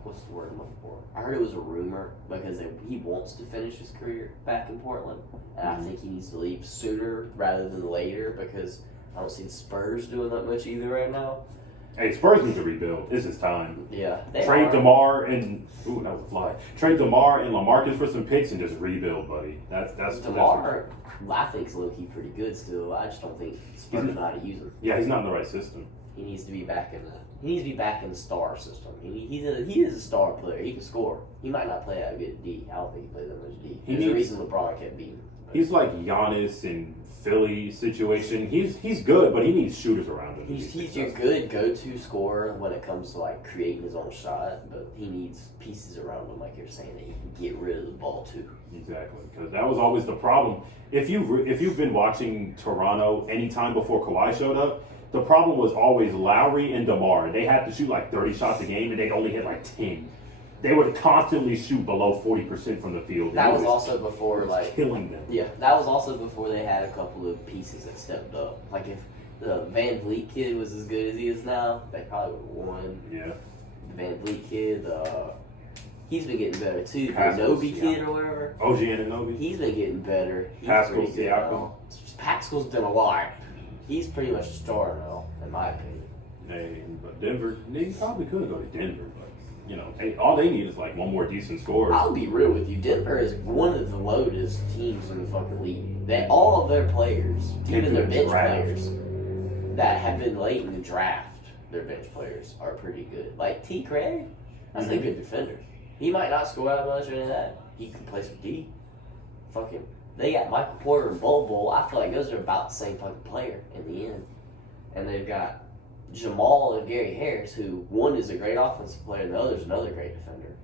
what's the word I'm looking for? I heard it was a rumor because he wants to finish his career back in Portland, and I think he needs to leave sooner rather than later because I don't see the Spurs doing that much either right now. Hey, Spurs need to rebuild. This is time. Yeah. Trade DeMar and that was a fly. Trade DeMar and LaMarcus for some picks and just rebuild, buddy. That's DeMar. I think is low-key pretty good still. I just don't think Spurs know how to use him. Yeah, he's not in the right system. He needs to be back in the star system. He is a star player. He can score. He might not play that good D. I don't think he plays that much D. There's a reason LeBron kept beating him. He's like Giannis in Philly situation. He's good, but he needs shooters around him. He's your good go-to scorer when it comes to like creating his own shot, but he needs pieces around him, like you're saying, that he can get rid of the ball too. Exactly, because that was always the problem. If you've been watching Toronto anytime before Kawhi showed up, the problem was always Lowry and DeMar. They had to shoot like 30 shots a game, and they'd only hit like 10. They would constantly shoot below 40% from the field. That was also before, like, killing them. Yeah, that was also before they had a couple of pieces that stepped up. Like if the Van Vliet kid was as good as he is now, they probably would have won. Yeah. The Van Vliet kid, he's been getting better too. The Anunoby kid or whatever. OG Anunoby. He's been getting better. Pascal Siakam. Pascal's done a lot. He's pretty much a star now, in my opinion. Hey, but Denver, they probably could go to Denver, but all they need is like one more decent scorer. I'll be real with you. Denver is one of the loadest teams in the fucking league. All of their players, even their bench players that have been late in the draft, their bench players are pretty good. Like T. Craig, that's a good defender. He might not score out much or any of that. He can play some D. Fucking, they got Michael Porter and Bol. I feel like those are about the same fucking player in the end. And they've got Jamal and Gary Harris, who one is a great offensive player and the other is another great defender.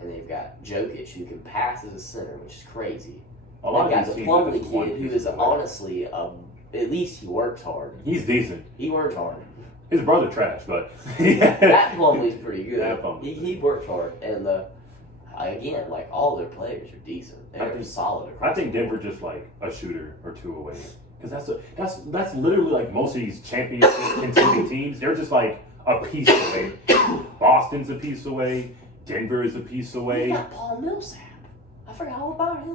And they've got Jokic, who can pass as a center, which is crazy. They've got the Plumlee kid, who is honestly, at least he works hard. He's decent. He works hard. His brother trash, but that Plumlee's pretty good. He works hard, and again, like all their players are decent. They're solid. I think Denver just like a shooter or two away. Because that's literally like most of these championship contending teams. They're just like a piece away. Boston's a piece away. Denver is a piece away. You got Paul Millsap. I forgot all about him.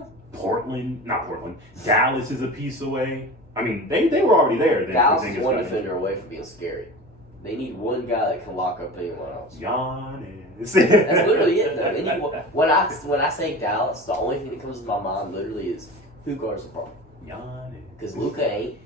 Not Portland. Dallas is a piece away. I mean, they were already there. Dallas is one defender away from being scary. They need one guy that can lock up anyone else. Giannis. That's literally it, though. When I say Dallas, the only thing that comes to my mind literally is who guards LeBron. Giannis. Because Luka ain't,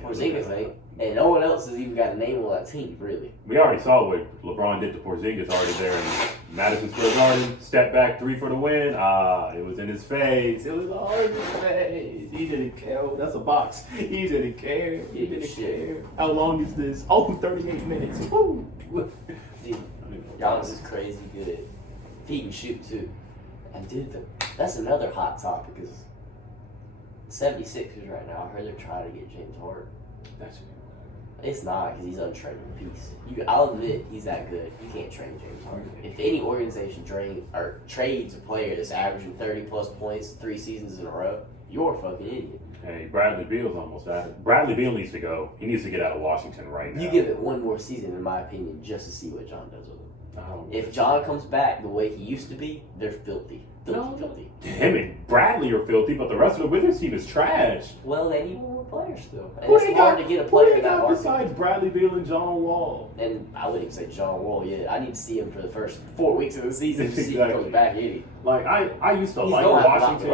Porzingis ain't, and no one else has even got a name on that team, really. We already saw what LeBron did to Porzingis already there in Madison Square Garden. Step back 3 for the win. It was in his face. It was all in his face. He didn't care. Oh, that's a box. He didn't care. He didn't care. How long is this? Oh, 38 minutes. Woo. Dude, Giannis is crazy good at he can shoot, too. And, dude, that's another hot topic is 76ers right now. I heard they're trying to get James Harden. It's not because he's untradeable piece. I'll admit he's that good. You can't trade James Harden. If any organization trades a player that's averaging 30-plus points 3 seasons in a row, you're a fucking idiot. Hey, Bradley Beal's almost at it. Bradley Beal needs to go. He needs to get out of Washington right now. You give it one more season, in my opinion, just to see what John does with him. If John comes back the way he used to be, they're filthy. Filthy. Him and Bradley are filthy, but the rest of the Wizards team is trash. Well, they need more players still. And it's hard to get a player in that market. Besides Bradley Beal and John Wall. And I wouldn't even say John Wall yet. I need to see him for the first 4 weeks of the season to see if he comes back in. Like, I used to like Washington.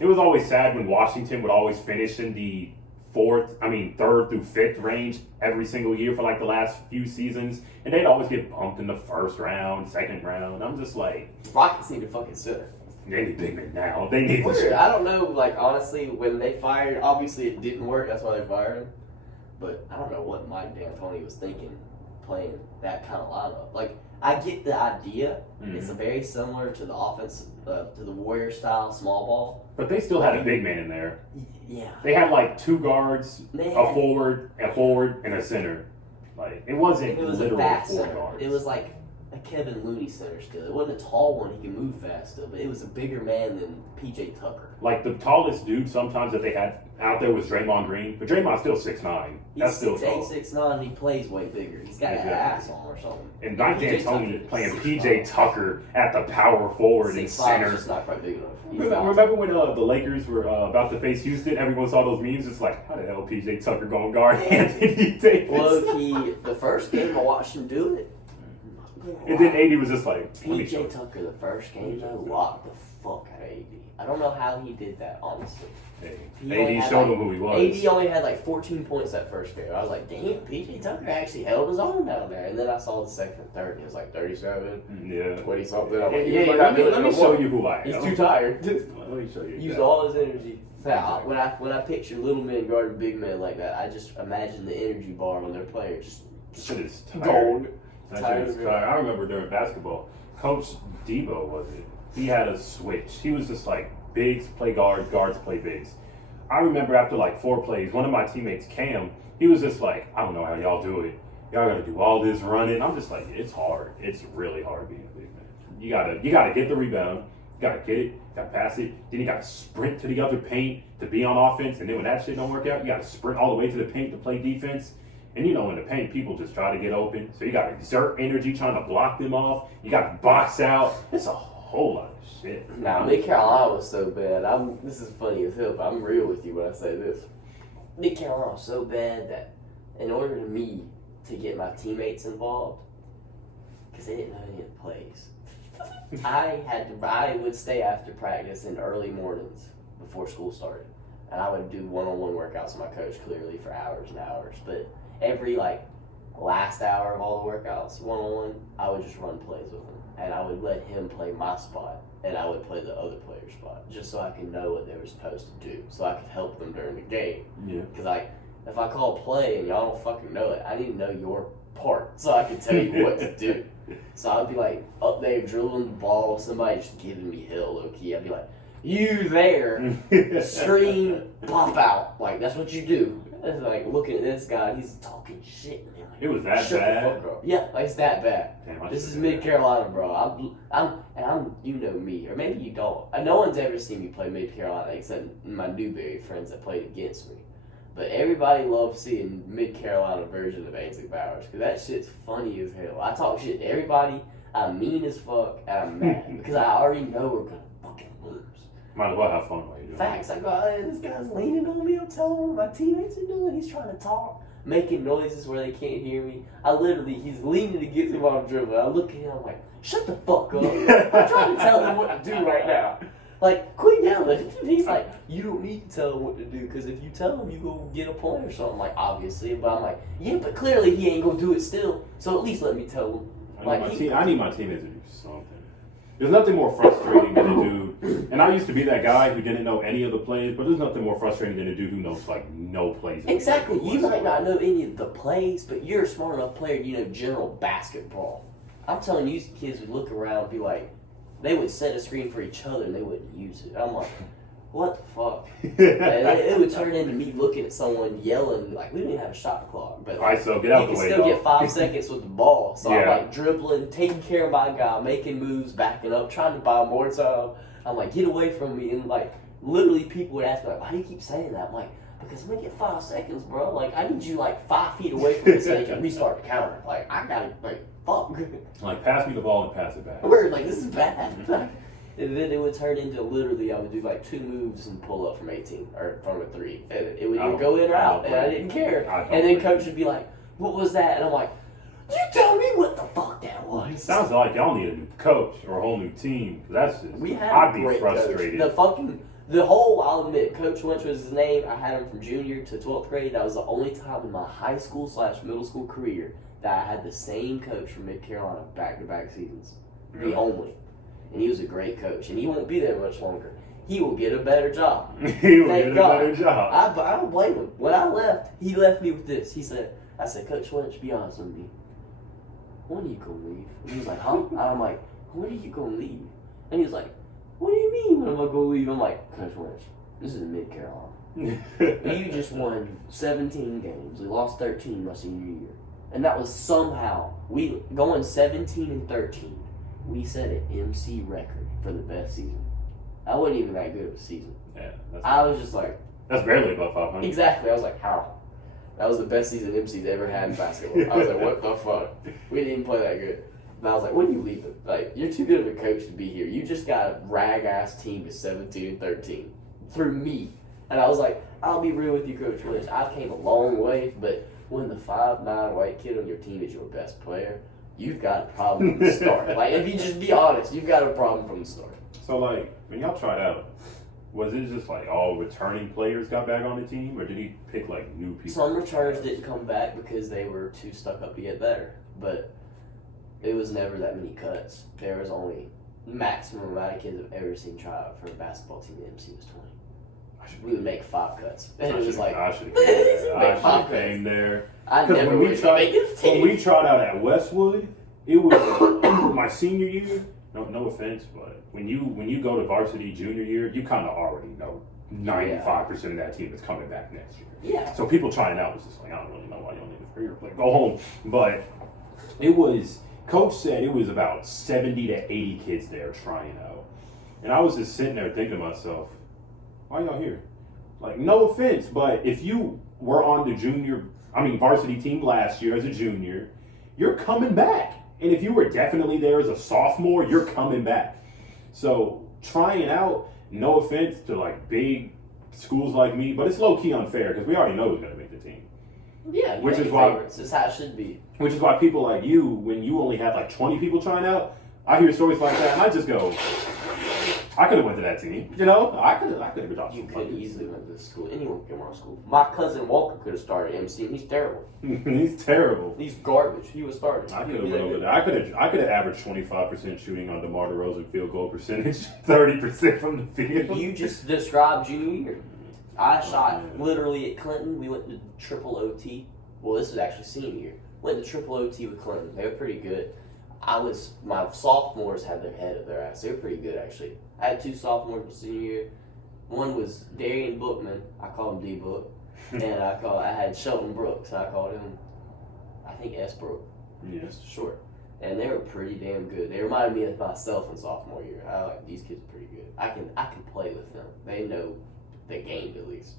It was always sad when Washington would always finish in the third through fifth range every single year for like the last few seasons, and they'd always get bumped in the first round, second round. I'm just like, Rockets need to fucking center. they need big men now. They need Weird. I don't know, like, honestly, when they fired, obviously it didn't work, that's why they fired him. But I don't know what Mike D'Antoni was thinking playing that kind of lineup. Like, I get the idea. It's very similar to the offense, to the Warrior style small ball. But they still had a big man in there. Yeah. They had like 2 guards, a forward, and a center. Like, it wasn't literally 4 guards. It was like a Kevin Looney center still. It wasn't a tall one, he can move fast still, but it was a bigger man than PJ Tucker. Like, the tallest dude sometimes that they had out there was Draymond Green, but Draymond's still 6'9". That's still tall. He's 6'8", 6'9", and he plays way bigger. He's got an ass on or something. And Mike D'Antoni playing PJ Tucker at the power forward and center. Just not quite big enough. Remember when the Lakers were about to face Houston? Everyone saw those memes. It's like, how the hell PJ Tucker going to guard Anthony Davis? Low-key, the first game I watched him do it. And then AD was just like, PJ Tucker, the first game, though, locked the fuck out of AD. I don't know how he did that, honestly. Hey, AD showed him who he was. AD only had like 14 points that first game. I was like, damn, PJ Tucker actually held his own down there. And then I saw the second and third, and it was like 37, 20 something. I'm like, let me show you who I am. He's too tired. Let me show you. Used all his energy. When I picture little men guarding big men like that, I just imagine the energy bar on their player just gold. I remember during basketball, Coach Debo, was it? He had a switch. He was just like, bigs play guards, guards play bigs. I remember after like 4 plays, one of my teammates, Cam, he was just like, I don't know how y'all do it. Y'all gotta do all this running. I'm just like, it's hard. It's really hard being a big man. You gotta get the rebound. You gotta get it. You gotta pass it. Then you gotta sprint to the other paint to be on offense. And then when that shit don't work out, you gotta sprint all the way to the paint to play defense. And you know, in the paint, people just try to get open. So you gotta exert energy trying to block them off. You gotta box out. It's a whole lot of shit. Now, Mid Carolina was so bad. This is funny as hell, but I'm real with you when I say this. Mid Carolina was so bad that in order to me to get my teammates involved, because they didn't know any of the plays, I would stay after practice in early mornings before school started, and I would do one-on-one workouts with my coach clearly for hours and hours. But every last hour of all the workouts, one-on-one, I would just run plays with him. And I would let him play my spot, and I would play the other player's spot, just so I could know what they were supposed to do, so I could help them during the game. Yeah. Because if I call a play and y'all don't fucking know it, I need to know your part, so I can tell you what to do. So I'd be like up there dribbling the ball, somebody just giving me hell low key. I'd be like, "You there? Scream, pop out!" Like that's what you do. It's like looking at this guy, he's talking shit. Man. Like, it was that bad. Yeah, it's that bad. Damn, this is Mid Carolina, bro. I'm you know me, or maybe you don't. No one's ever seen me play Mid Carolina except my Newberry friends that played against me. But everybody loves seeing Mid Carolina version of Aynsly Bowers because that shit's funny as hell. I talk shit to everybody. I'm mean as fuck, and I'm mad because I already know we're gonna fucking lose. Might as well have fun while you're doing Facts. I go, hey, this guy's leaning on me. I'm telling him what my teammates are doing. He's trying to talk, making noises where they can't hear me. He's leaning against me while I'm dribbling. I look at him, I'm like, shut the fuck up. I'm trying to tell him what to do right now. Like, quit yelling. He's like, you don't need to tell him what to do, because if you tell him, you go get a point or something. Like, obviously. But I'm like, yeah, but clearly he ain't gonna do it still. So at least let me tell him. I need my teammates to do something. There's nothing more frustrating than a dude, and I used to be that guy who didn't know any of the plays, but there's nothing more frustrating than a dude who knows no plays. Exactly. You might not know any of the plays, but you're a smart enough player, you know general basketball. I'm telling you, kids would look around and be like, they would set a screen for each other and they wouldn't use it. I'm like, what the fuck? It would turn into me looking at someone yelling, like, we don't even have a shot clock. But all right, so get out the way. You can still get 5 seconds with the ball. So I'm like dribbling, taking care of my guy, making moves, backing up, trying to buy more time. I'm like, get away from me. And like, literally people would ask me, like, why do you keep saying that? I'm like, because I'm going to get 5 seconds, bro. Like, I need you like 5 feet away from me so you can restart the counter. Like, I got to, like, fuck. Like, pass me the ball and pass it back. Word, like, this is bad. And then it would turn into literally, I would do like 2 moves and pull up from 18 or from a 3. And it would go in or out, and I didn't care. And then coach would be like, what was that? And I'm like, you tell me what the fuck that was. Sounds like y'all need a new coach or a whole new team. That's just, I'd be frustrated. Coach. The fucking I'll admit, Coach Lynch was his name. I had him from junior to 12th grade. That was the only time in my high school / middle school career that I had the same coach from Mid Carolina back-to-back seasons. The only. And he was a great coach. And he won't be there much longer. He will get a better job. He will get a better job. I don't blame him. When I left, he left me with this. I said, Coach Lynch, be honest with me. When are you going to leave? And he was like, huh? I'm like, when are you going to leave? And he was like, what do you mean when am I going to leave? I'm like, Coach Lynch, this is Mid Carolina. You just won 17 games. We lost 13 my senior year. And that was somehow, we going 17-13, we set an MC record for the best season. I wasn't even that good of a season. Yeah, I was just like... That's barely above 500. Exactly. I was like, how? That was the best season MC's ever had in basketball. I was like, what the fuck? We didn't play that good. And I was like, when are you leaving? Like, you're too good of a coach to be here. You just got a rag-ass team to 17-13 through me. And I was like, I'll be real with you, Coach Lynch. I came a long way, but when the 5'9" white kid on your team is your best player, you've got a problem from the start. Like, if you just be honest, you've got a problem from the start. So, like, when y'all tried out, was it just like all returning players got back on the team, or did he pick like new people? Some returns didn't come back because they were too stuck up to get better, but it was never that many cuts. There was only maximum amount of kids I've ever seen try out for a basketball team. The MC was 20. We would make 5 cuts, and it was like I should have came there. I never would make it. When we tried out at Westwood, it was my senior year. No offense, but when you go to varsity junior year, you kind of already know 95% of that team is coming back next year. Yeah. So people trying out was just like, I don't really know why you don't need a career play. Go home. But it was, Coach said it was about 70 to 80 kids there trying out. And I was just sitting there thinking to myself, why y'all here? Like, no offense, but if you were on the varsity team last year as a junior, you're coming back. And if you were definitely there as a sophomore, you're coming back. So trying out, no offense to like big schools like me, but it's low-key unfair because we already know who's going to make the team. Yeah, which is why this is how it should be. Which is why people like you, when you only have like 20 people trying out, I hear stories like that and I just go, I could have went to that team. You know, I could have dropped. You could easily went to school. Anyone can run school. My cousin Walker could have started MC. He's terrible. He's terrible. He's garbage. He was starting. I could have went over there. I could have averaged 25% shooting on DeMar DeRozan field goal percentage, 30% from the field. You just described junior year. I shot literally at Clinton. We went to triple OT. Well, this was actually senior year. Went to triple OT with Clinton. They were pretty good. My sophomores had their head of their ass. They were pretty good, actually. I had 2 sophomores my senior year. One was Darian Bookman. I called him D-Book. And I had Shelton Brooks. I called him, I think, S. Brook. Yeah. Just short. And they were pretty damn good. They reminded me of myself in sophomore year. I like these kids are pretty good. I can play with them. They know the game at least.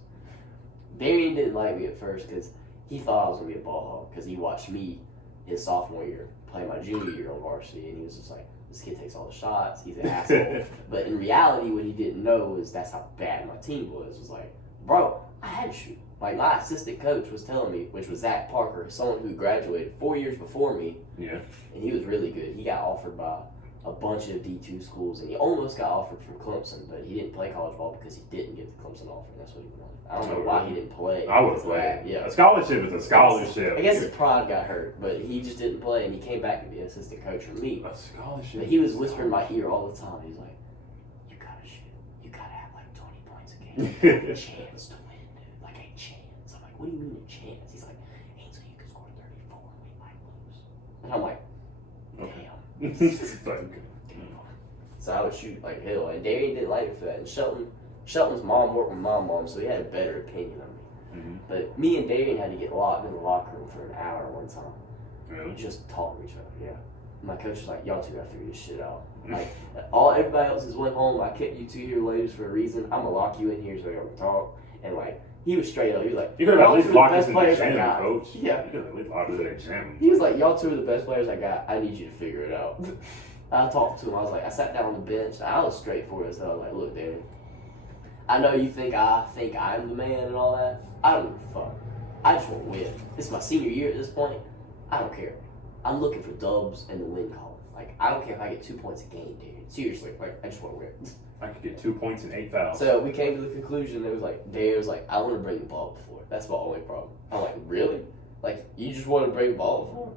Darian didn't like me at first because he thought I was gonna be a ball hog because he watched me his sophomore year play my junior year on varsity, and he was just like, this kid takes all the shots, he's an asshole. But in reality, what he didn't know was that's how bad my team was. It was like, bro, I had to shoot. Like, my assistant coach was telling me, which was Zach Parker, someone who graduated 4 years before me. Yeah. And he was really good. He got offered by a bunch of D2 schools, and he almost got offered from Clemson, but he didn't play college ball because he didn't get the Clemson offer. That's what he wanted. I don't know why he didn't play. I would have played. Yeah. A scholarship is a scholarship. I guess his pride got hurt, but he just didn't play, and he came back to be an assistant coach for me. A scholarship. But he was whispering in my ear all the time. He was like, you gotta shoot. You gotta have like 20 points a game. You have a chance to win, dude. Like a chance. I'm like, what do you mean a chance? He's like, Aynsly, you can score 34 and we might lose. And I'm like, damn. So I would shoot like hell. And Darian didn't like it for that. And Shelton's mom worked with my mom, so he had a better opinion of me. Mm-hmm. But me and Darian had to get locked in the locker room for an hour one time. Really? Just talk to each other, yeah. My coach was like, y'all two gotta figure this shit out. Like, everybody else has went home. I kept you two here ladies for a reason. I'm gonna lock you in here so y'all can talk. And like, he was straight up. He was like, you could have at least locked us in the gym, got. Coach. Yeah. You could have at least locked us in the gym. He was like, y'all two are the best players I got. I need you to figure it out. I talked to him. I was like, I sat down on the bench. And I was straightforward as hell. I was like, look, Darian, I know you think I'm the man and all that. I don't give a fuck. I just want to win. This is my senior year at this point. I don't care. I'm looking for dubs and the win column. Like, I don't care if I get 2 points a game, dude. Seriously, like, I just want to win. I could get 2 points and 8 fouls. So we came to the conclusion that it was like, Darren was like, I want to bring the ball before. That's my only problem. I'm like, really? Like, you just want to bring the ball before?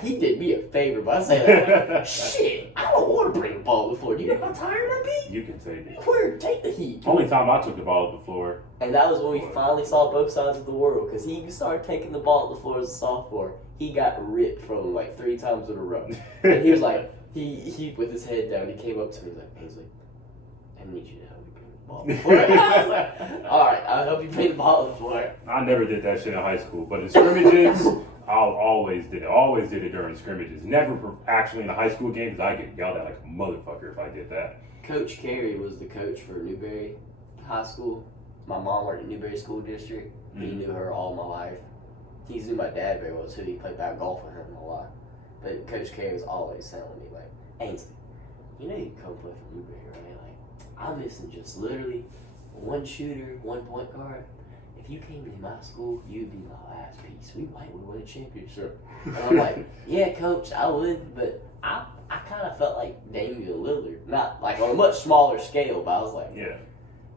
He did me a favor by saying, like, shit, I don't want to bring the ball before. Do you know how tired I'd be? You can take it. Where? Take the heat. Only time I took the ball up the floor. And that was when we finally saw both sides of the world, because he started taking the ball at the floor as a sophomore. He got ripped from him like 3 times in a row. And he was like, he with his head down, he came up to me like, Aynsly, I need you to help me bring the ball before. I was like, all right, I'll help you bring the ball before. I never did that shit in high school, but in scrimmages, I always did it. Always did it during scrimmages. Never actually in the high school games. I get yelled at like a motherfucker if I did that. Coach Carey was the coach for Newberry High School. My mom worked at Newberry School District. He knew her all my life. He knew my dad very well too. He played back golf with him a lot. But Coach Carey was always telling me, like, Aynsly, you know you come play for Newberry, right? Like, I'm missing just literally one shooter, 1 point guard. If you came to my school, you'd be my last piece. We might win a championship. And I'm like, yeah, Coach, I would, but I kind of felt like Damian Lillard. Not like on a much smaller scale, but I was like, Yeah.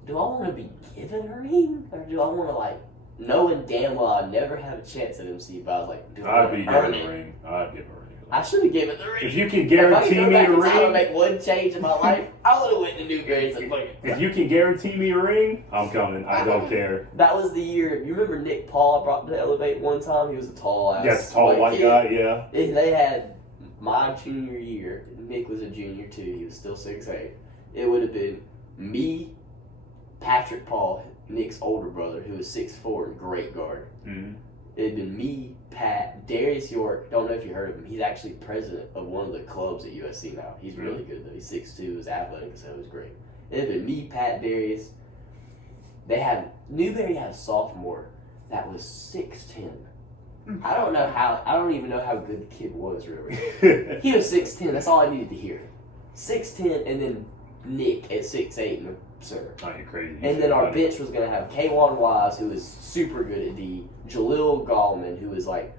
do I want to be given a ring? Or do I want to, like, knowing damn well I never have a chance at MC, but I was like, do I I'd be earn giving it? a ring. I'd give a ring. I should have given the ring. If you can guarantee me a If I could ring, make one change in my life, I would have went to Newberry and said, fuck it. if you can guarantee me a ring, I'm coming. I don't care. That was the year. You remember Nick Paul I brought to Elevate one time? He was a tall ass. Yes, tall white guy. Yeah. They had my junior year. Nick was a junior too. He was still 6'8". It would have been me, Patrick Paul, Nick's older brother, who was 6'4" and great guard. Mm-hmm. It had been me, Pat, Darius York. Don't know if you heard of him. He's actually president of one of the clubs at USC now. He's really good though. He's 6'2", he's athletic, so it was great. It had been me, Pat, Darius. Newberry had a sophomore that was 6'10". I don't even know how good the kid was really. He was 6'10", that's all I needed to hear. 6'10", and then Nick at 6'8" in the center. Oh, you're crazy. And then our bench was going to have Kwan Wise, who was super good at D, Jalil Gallman, who was like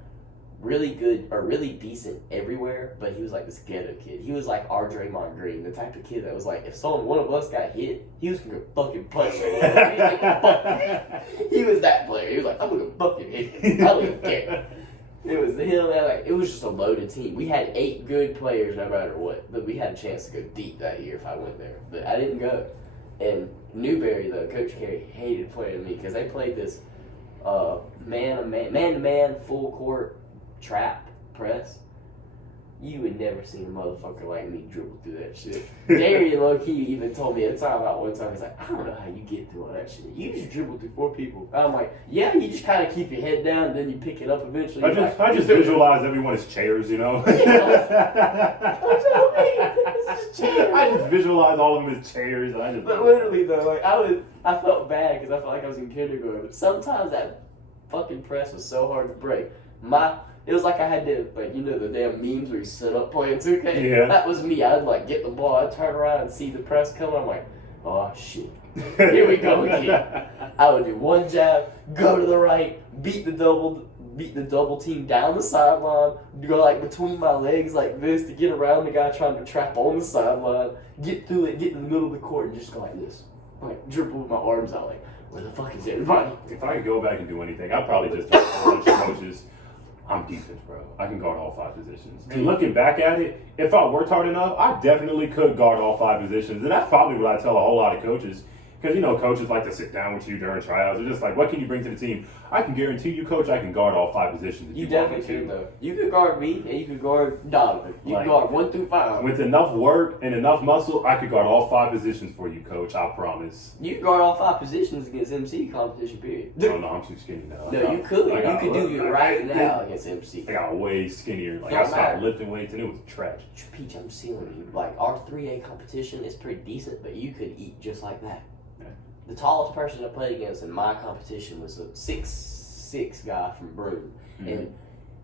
really good or really decent everywhere, but he was like this ghetto kid. He was like our Draymond Green, the type of kid that was like, if one of us got hit, he was going to fucking punch it. He was that player. He was like, I'm going to fucking hit him. I don't even care. It was him, and like, it was just a loaded team. We had 8 good players no matter what, but we had a chance to go deep that year if I went there. But I didn't go. And Newberry, though, Coach Carey hated playing me because they played this man-to-man, full-court trap press. You would never see a motherfucker like me dribble through that shit. Darian low-key even told me at a time about one time, he's like, I don't know how you get through all that shit. You just dribble through 4 people. I'm like, yeah, you just kind of keep your head down and then you pick it up eventually. I just visualize everyone as chairs, you know? What you mean? It's just chairs. I just visualize all of them as chairs. But literally though, like I felt bad because I felt like I was in kindergarten. But sometimes that fucking press was so hard to break. It was like I had to, like, you know, the damn memes where you sit up playing 2K? Yeah. That was me. I'd, like, get the ball, I'd turn around and see the press coming. I'm like, oh, shit. Here we go again. I would do one jab, go to the right, beat the double team down the sideline, go, like, between my legs like this to get around the guy trying to trap on the sideline, get through it, get in the middle of the court, and just go like this. Like, dribble with my arms out, like, where the fuck is everybody? If I could go back and do anything, I'd probably just tell a bunch of coaches, I'm defense, bro. I can guard all 5 positions. And looking back at it, if I worked hard enough, I definitely could guard all 5 positions. And that's probably what I tell a whole lot of coaches. Because, you know, coaches like to sit down with you during tryouts. They're just like, what can you bring to the team? I can guarantee you, coach, I can guard all 5 positions. If you definitely could, though. You could guard me, and you could guard Donovan. You could guard 1 through 5. With enough work and enough muscle, I could guard all 5 positions for you, coach. I promise. You could guard all 5 positions against MC competition, period. No, I'm too skinny now. No, you could. You could do it right now against MC. I got way skinnier. Like, Don't I started matter. lifting weights, and it was trash. Peach, I'm sealing you. Like, our 3A competition is pretty decent, but you could eat just like that. Yeah. The tallest person I played against in my competition was a 6'6" guy from Broome, and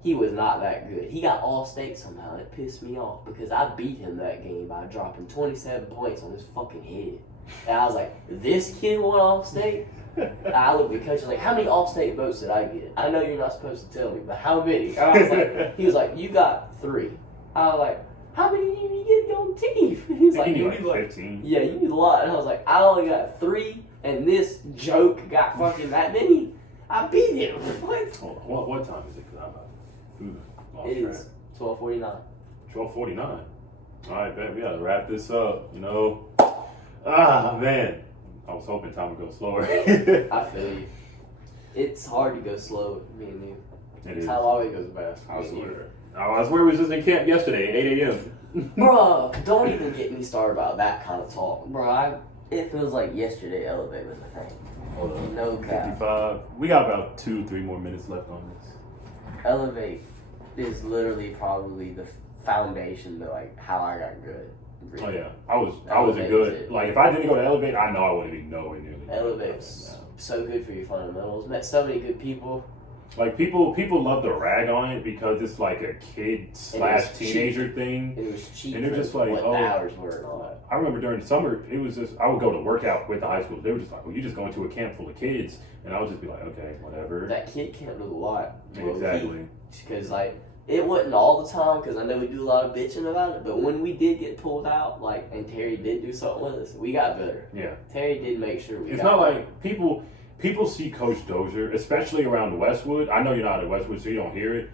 he was not that good. He got all-state somehow. It pissed me off because I beat him that game by dropping 27 points on his fucking head. And I was like, this kid won all-state? And I looked at the coach and was like, how many all-state votes did I get? I know you're not supposed to tell me, but how many? And I was like, he was like, you got 3. I was like, how many do you get on the team? He's I think like, you you need need like like 15. yeah, you need a lot. And I was like, I only got 3, and this joke got fucking that many. I beat him. What? Hold on. What time is it? Because I'm lost It track. is 12:49. 12:49. All right, bet we gotta wrap this up. You know, man, I was hoping time would go slower. I feel you. It's hard to go slow with me and you. It is. Time always goes fast. I swear. I swear we was just in camp yesterday at 8 a.m. Bruh, don't even get me started about that kind of talk. Bruh, it feels like yesterday Elevate was a thing. Hold on. No cap. 55. We got about 2-3 more minutes left on this. Elevate is literally probably the foundation to like how I got good. Really. Oh yeah, I was a Elevate good is it. like if I didn't go to Elevate, I know I wouldn't be nowhere near. Elevate's so good for your fundamentals. Met so many good people. Like people love to rag on it because it's like a kid / teenager thing. And it was cheap. And they're for just like, what oh. the hours were and all that. I remember during the summer, it was just I would go to work out with the high school. They were just like, "Well, you just going to a camp full of kids," and I would just be like, "Okay, whatever." That kid camp was a lot. Exactly. Because like it wasn't all the time because I know we do a lot of bitching about it. But when we did get pulled out, like and Terry did do something with us, we got better. Yeah. Terry did make sure we. It's got not better. like people see Coach Dozier, especially around Westwood. I know you're not at Westwood, so you don't hear it,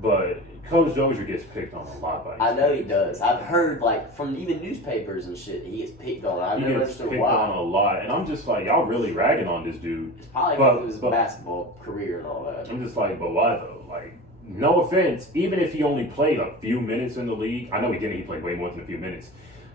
but Coach Dozier gets picked on a lot by. I know he does. I've heard like from even newspapers and shit. He gets picked on. I He never gets understood picked why. on a lot, and I'm just like, y'all really ragging on this dude. It's probably because of his basketball career and all that. I'm just like, but why though? Like, no offense, even if he only played a few minutes in the league, I know he didn't. He played way more than a few minutes,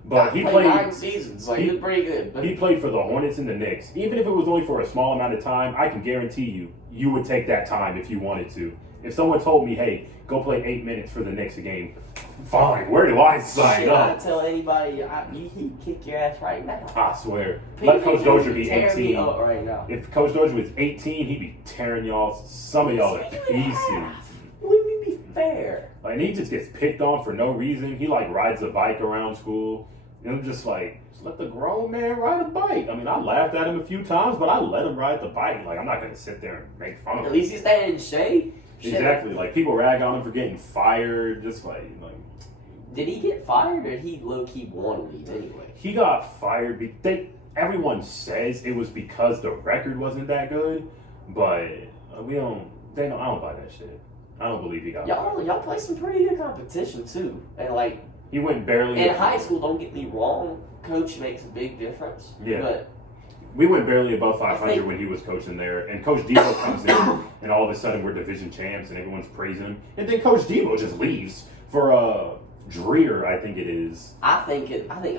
but he played 9 seasons. Like he was pretty good. But He played for the Hornets and the Knicks. Even if it was only for a small amount of time, I can guarantee you would take that time if you wanted to. If someone told me, hey, go play 8 minutes for the Knicks a game, fine, where do I sign shit, up? I tell anybody, he'd kick your ass right now. I swear. Let Coach Dozier be Tear me 18. up right now. If Coach Dozier was 18, he'd be tearing some of y'all to pieces. Wouldn't it be fair? Like, and he just gets picked on for no reason. He, like, rides a bike around school. And I'm just like, just let the grown man ride a bike. I mean, I laughed at him a few times, but I let him ride the bike. Like, I'm not going to sit there and make fun of him. At least he's staying in shade. Exactly. Like, people rag on him for getting fired. Just like Did he get fired or did he low-key want to leave anyway? he got fired. Everyone says it was because the record wasn't that good, but I don't buy that shit. I don't believe he got fired. Y'all play some pretty good competition too. And like He went barely. in high school, don't get me wrong, coach makes a big difference. Yeah. But We went barely above 500 think- when he was coaching there, and Coach Debo comes in, and all of a sudden we're division champs, and everyone's praising him. And then Coach Debo just leaves for Dreer, I think it is. I think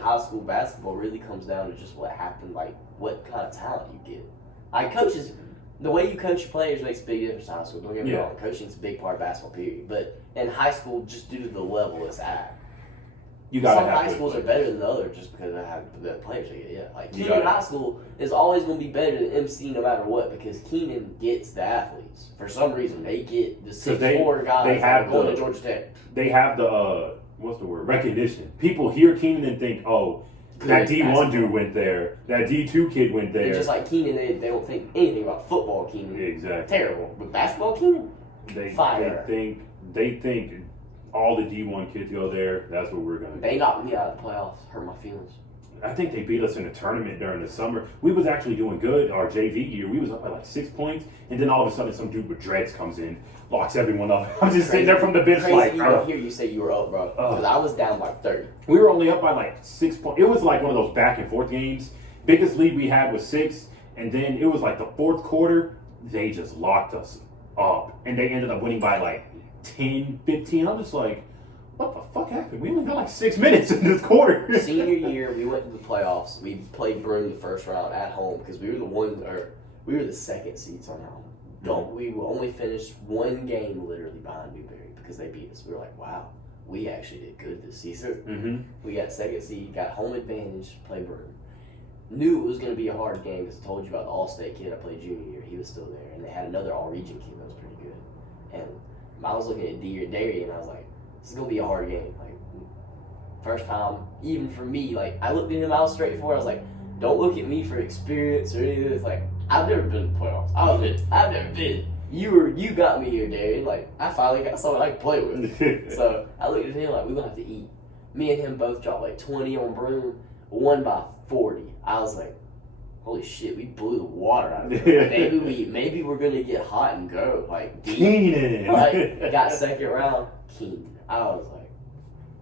high school basketball really comes down to just what happened, like what kind of talent you get. Like coaches, the way you coach your players makes a big difference in high school. Don't get me Yeah. wrong, coaching's a big part of basketball, period. But in high school, just due to the level it's at, You gotta some have high good schools are players. better than others just because of how the players they get. Yeah, like You Keenan gotta- High School is always going to be better than MC no matter what because Keenan gets the athletes. For some reason, they get the 6'4" guys they that have are going the- to Georgia Tech. They have the what's the word? Recognition. People hear Keenan and think, oh, that Good D1 basketball. dude went there. That D2 kid went They're there. just like Keenan, they don't think anything about football Keenan. Exactly. Terrible. But basketball Keenan, fire. They think all the D1 kids go there. That's what we're gonna do. They knocked me out of the playoffs. Hurt my feelings. I think they beat us in a tournament during the summer. We was actually doing good our JV year. We was up by like 6 points, and then all of a sudden some dude with dreads comes in, locks everyone up. I'm just sitting there from the bench Crazy like, you don't hear you say you were up, bro. Because I was down by 30. we were only up by like 6 points. It was like one of those back and forth games. Biggest lead we had was 6, and then it was like the fourth quarter. They just locked us up, and they ended up winning by like 10, 15. I'm just like, what the fuck happened? We only got like 6 minutes in this quarter. Senior year, we went to the playoffs. We played Broome the first round at home because we were the second seed somehow. We only finished one game literally behind Newberry because they beat us. We were like, wow, we actually did good this season. Mm-hmm. We got second seed, got home advantage, play Broome. Knew it was going to be a hard game because I told you about the All-State kid I played junior year. He was still there. And they had another All-Region kid that was pretty good. And I was looking at Derry and I was like, this is going to be a hard game. Like, first time, even for me, like, I looked at him, I was straightforward. I was like, don't look at me for experience or anything. It's like, I've never been to the playoffs. I've never been. You got me here, Derry. Like, I finally got someone I can play with. So I looked at him like, we're going to have to eat. Me and him both dropped like 20 on Broom, won by 40. I was like, holy shit, we blew the water out of it. Maybe we're gonna get hot and go like deep. Keenan. Like, got second round, Keenan. I was like,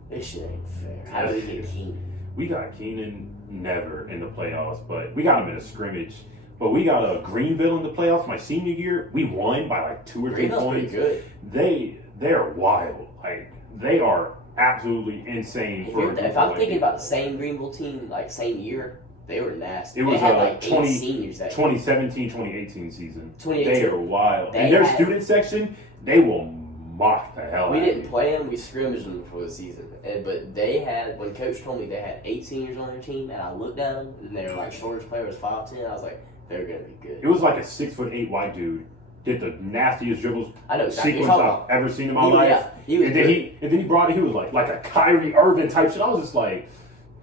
this shit ain't fair. How did we get Keenan? We got Keenan never in the playoffs, but we got him in a scrimmage. But we got a Greenville in the playoffs my senior year. We won by like 2 or 3 Greenville's points. pretty good. They're wild. Like they are absolutely insane. If I'm thinking about the same Greenville team, like same year, they were nasty. It was they had like 8 seniors that 2017, 2018 season. 2018. They are wild. And their student section, they will mock the hell We out didn't of play them. We scrimmaged them before the season. But they had, when Coach told me they had 8 seniors on their team, and I looked at them, and they were like, shortest player was 5'10". I was like, they're going to be good. It was like a 6'8" white dude. Did the nastiest dribbles I know exactly sequence I've ever seen in my life. Yeah, he was and then he brought it. He was like a Kyrie Irving type shit. I was just like,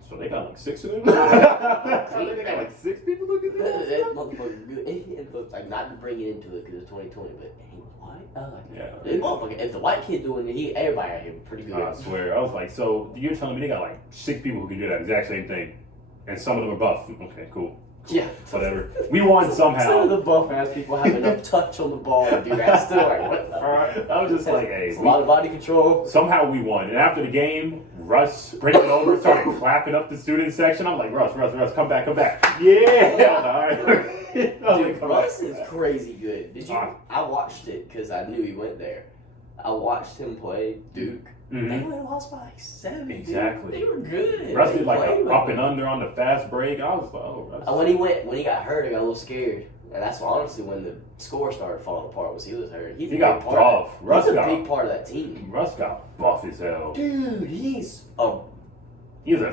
so they got like 6 of them. They got like 6 people looking at this. That motherfucker good. It looked like, not to bring it into it because it's 2020, but he was white. I was like, yeah. Motherfucker, if the white kid doing it, everybody out here pretty good. I swear. I was like, so you're telling me they got like 6 people who can do that exact same thing, and some of them are buff. Okay, cool. Yeah. Whatever. We won somehow. Some of the buff ass people have enough touch on the ball to do that. Still like, what the fuck? I was just like, hey. It's a lot of body control. Somehow we won. And after the game, Russ sprinted over, started clapping up the student section. I'm like, Russ, come back. Yeah. All right. Dude, Russ is crazy good. Did you? I watched it because I knew he went there. I watched him play Duke. Mm-hmm. They only lost by like 7. Exactly. Dude. They were good. Russ did like a up and under on the fast break. I was like, oh, Russ. When he got hurt, I got a little scared. And that's honestly when the score started falling apart was he was hurt. He got buff. Russ is a big part of that team. Russ got buff as hell. Dude, he's a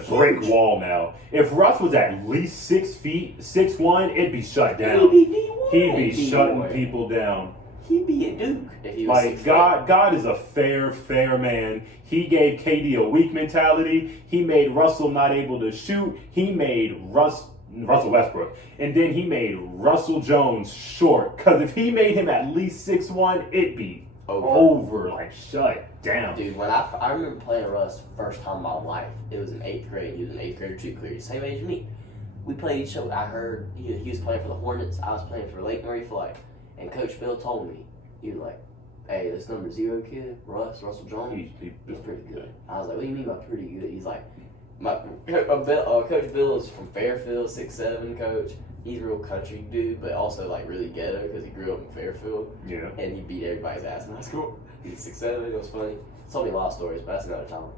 brick wall now. If Russ was at least 6 feet, 6'1", it'd be shut down. He'd be shutting people down. He'd be a Duke if he was like God is a fair man. He gave KD a weak mentality. He made Russell not able to shoot. He made Russell Westbrook, and then he made Russell Jones short. Because if he made him at least 6'1", it'd be over, like shut down. Dude, when I remember playing Russ first time in my life, it was in 8th grade. He was an 8th grader too, clear, same age as me. We played each other. I heard he was playing for the Hornets. I was playing for Lake Murray Flight. And Coach Bill told me, he was like, hey, this number 0 kid, Russell Jones, he's pretty good. I was like, what do you mean by pretty good? He's like, Coach Bill is from Fairfield, 6'7" coach. He's a real country dude, but also like really ghetto because he grew up in Fairfield. Yeah. And he beat everybody's ass in high school. He's 6'7", it was funny. He told me a lot of stories, but that's another time.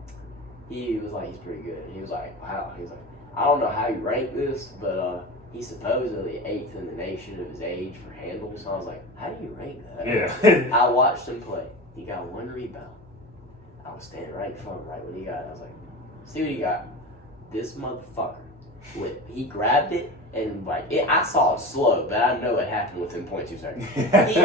He was like, he's pretty good. And he was like, wow. He was like, I don't know how you rank this, but he's supposedly 8th in the nation of his age for handles. So I was like, how do you rank that? Yeah. I watched him play. He got 1 rebound. I was standing right in front of him right when he got it. I was like, see what he got. This motherfucker, he grabbed it and I saw it slow, but I know it happened within 0.2 seconds. He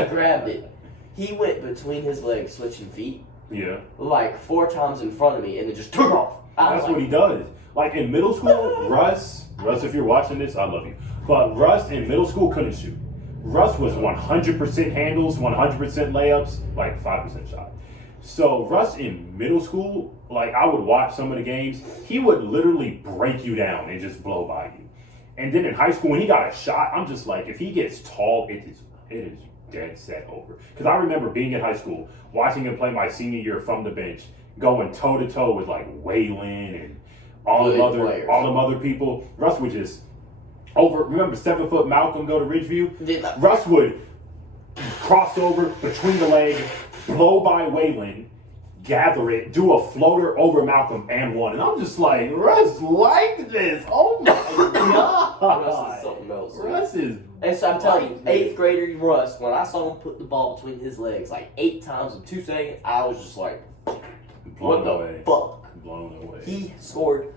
grabbed it. He went between his legs, switching feet. Yeah. Like 4 times in front of me, and then just took off. That's what he does. Like in middle school, Russ, if you're watching this, I love you. But Russ in middle school couldn't shoot. Russ was 100% handles, 100% layups, like 5% shot. So Russ in middle school, like I would watch some of the games, he would literally break you down and just blow by you. And then in high school, when he got a shot, I'm just like, if he gets tall, it is dead set over. Because I remember being in high school, watching him play my senior year from the bench, going toe to toe with like Waylon and all them other people. Russ would just remember 7-foot Malcolm go to Ridgeview? Russ would cross over between the leg, blow by Waylon, gather it, do a floater over Malcolm and one. And I'm just like, Russ like this. Oh my God. Russ is something else. Russ is. And so I'm telling you, 8th grader Russ, when I saw him put the ball between his legs like 8 times in 2 seconds, I was just like, what the fuck? Blown away. He scored,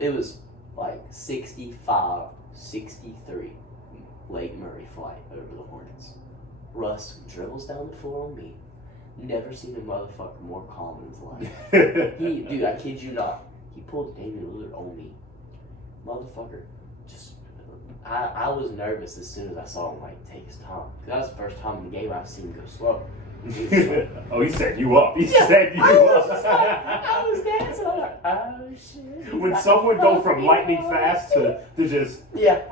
it was like 65-63 Lake Murray Flight over the Hornets. Russ dribbles down the floor on me. Never seen a motherfucker more calm in his life. Dude, I kid you not. He pulled Damian Lillard on me. Motherfucker, I was nervous as soon as I saw him take his time. Because that was the first time in the game I've seen him go slow. Oh, he set you up. He set you up. I was dancing. I'm like, oh shit. When someone go from lightning fast to just,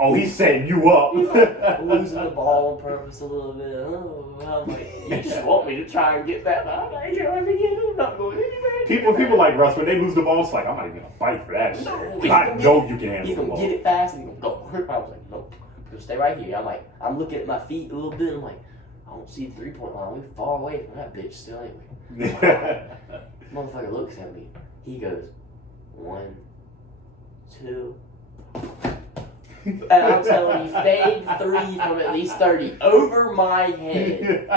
oh, he's setting you up. He's like losing the ball on purpose a little bit. Oh, I'm like, you just want me to try and get that. I'm like, I'm not going anywhere. People like Russ, when they lose the ball, it's like, I'm not even going to fight for that shit. I know you can handle He's the going ball. to get it fast and he's going to go. I was like, nope. Just stay right here. I'm looking at my feet a little bit. I'm like, I don't see the 3-point line. We're far away from that bitch still anyway. Motherfucker looks at me. He goes, 1, 2. And I'm telling you, fade 3 from at least 30 over my head.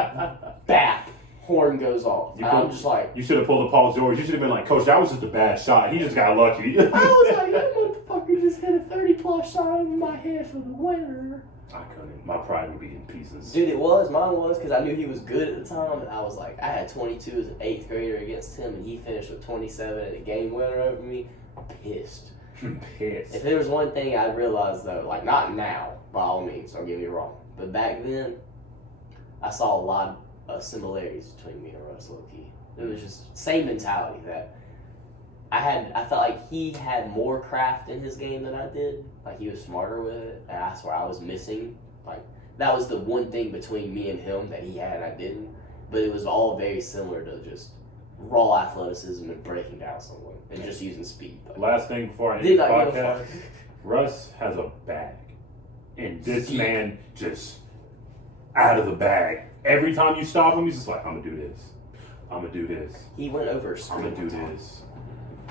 Bap. Horn goes off. And I'm just like, you should have pulled a Paul George. You should have been like, Coach, that was just a bad shot. He just got lucky. I was like, that motherfucker just hit a 30+ shot over my head for the winner. I couldn't. My pride would be in pieces. Dude, it was. Mine was because I knew he was good at the time. And I was like, I had 22 as an 8th grader against him, and he finished with 27 and a game winner over me. Pissed. Pissed. If there was one thing I realized, though, like, not now, by all means, don't get me wrong, but back then, I saw a lot of similarities between me and Russ, low-key. It was just same mentality that I felt like he had more craft in his game than I did. Like, he was smarter with it, and that's where I was missing. Like, that was the one thing between me and him that he had and I didn't. But it was all very similar to just raw athleticism and breaking down someone and just using speed. Like, last thing before I end this podcast, Russ has a bag. And this man just out of the bag. Every time you stop him, he's just like, I'm going to do this. I'm going to do this. He went over a screen. I'm going to do this.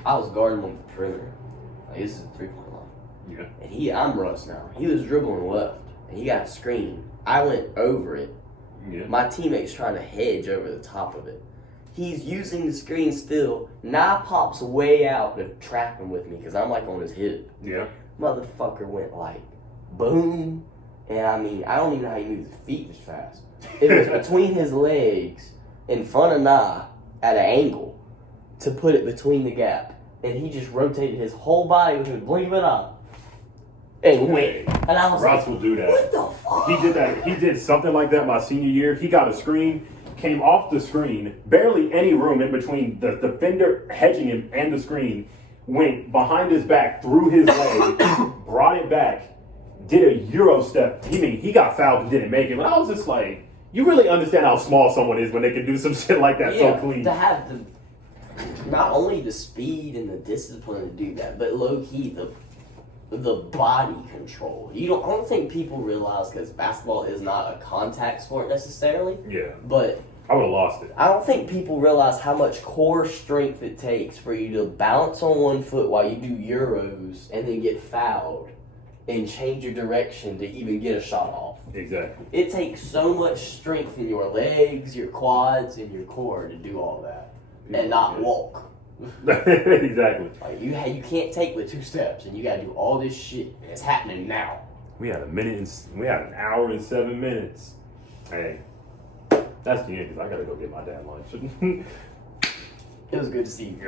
I was guarding him on the perimeter. Like, this is a 3-point line. Yeah. And I'm Russ now. He was dribbling left. And he got a screen. I went over it. Yeah. My teammate's trying to hedge over the top of it. He's using the screen still. Now pops way out to trap him with me because I'm like on his hip. Yeah. Motherfucker went like boom. And I mean, I don't even know how he moved his feet this fast. It was between his legs in front of Nah at an angle to put it between the gap. And he just rotated his whole body with a blink of an eye. And went. And I was Russ like, will do that. what the fuck? He did that. He did something like that my senior year. He got a screen, came off the screen, barely any room in between the defender hedging him and the screen, went behind his back, threw his leg, brought it back, did a Euro step. He got fouled and didn't make it. But I was just like, you really understand how small someone is when they can do some shit like that so clean. To have not only the speed and the discipline to do that, but low key the body control. I don't think people realize, because basketball is not a contact sport necessarily. Yeah. But I would have lost it. I don't think people realize how much core strength it takes for you to balance on one foot while you do Euros and then get fouled and change your direction to even get a shot off. Exactly. It takes so much strength in your legs, your quads, and your core to do all that. And not walk. Exactly. Like you can't take the 2 steps, and you gotta do all this shit, and it's happening now. We had an hour and 7 minutes. Hey, that's the end because I gotta go get my dad lunch. It was good to see you.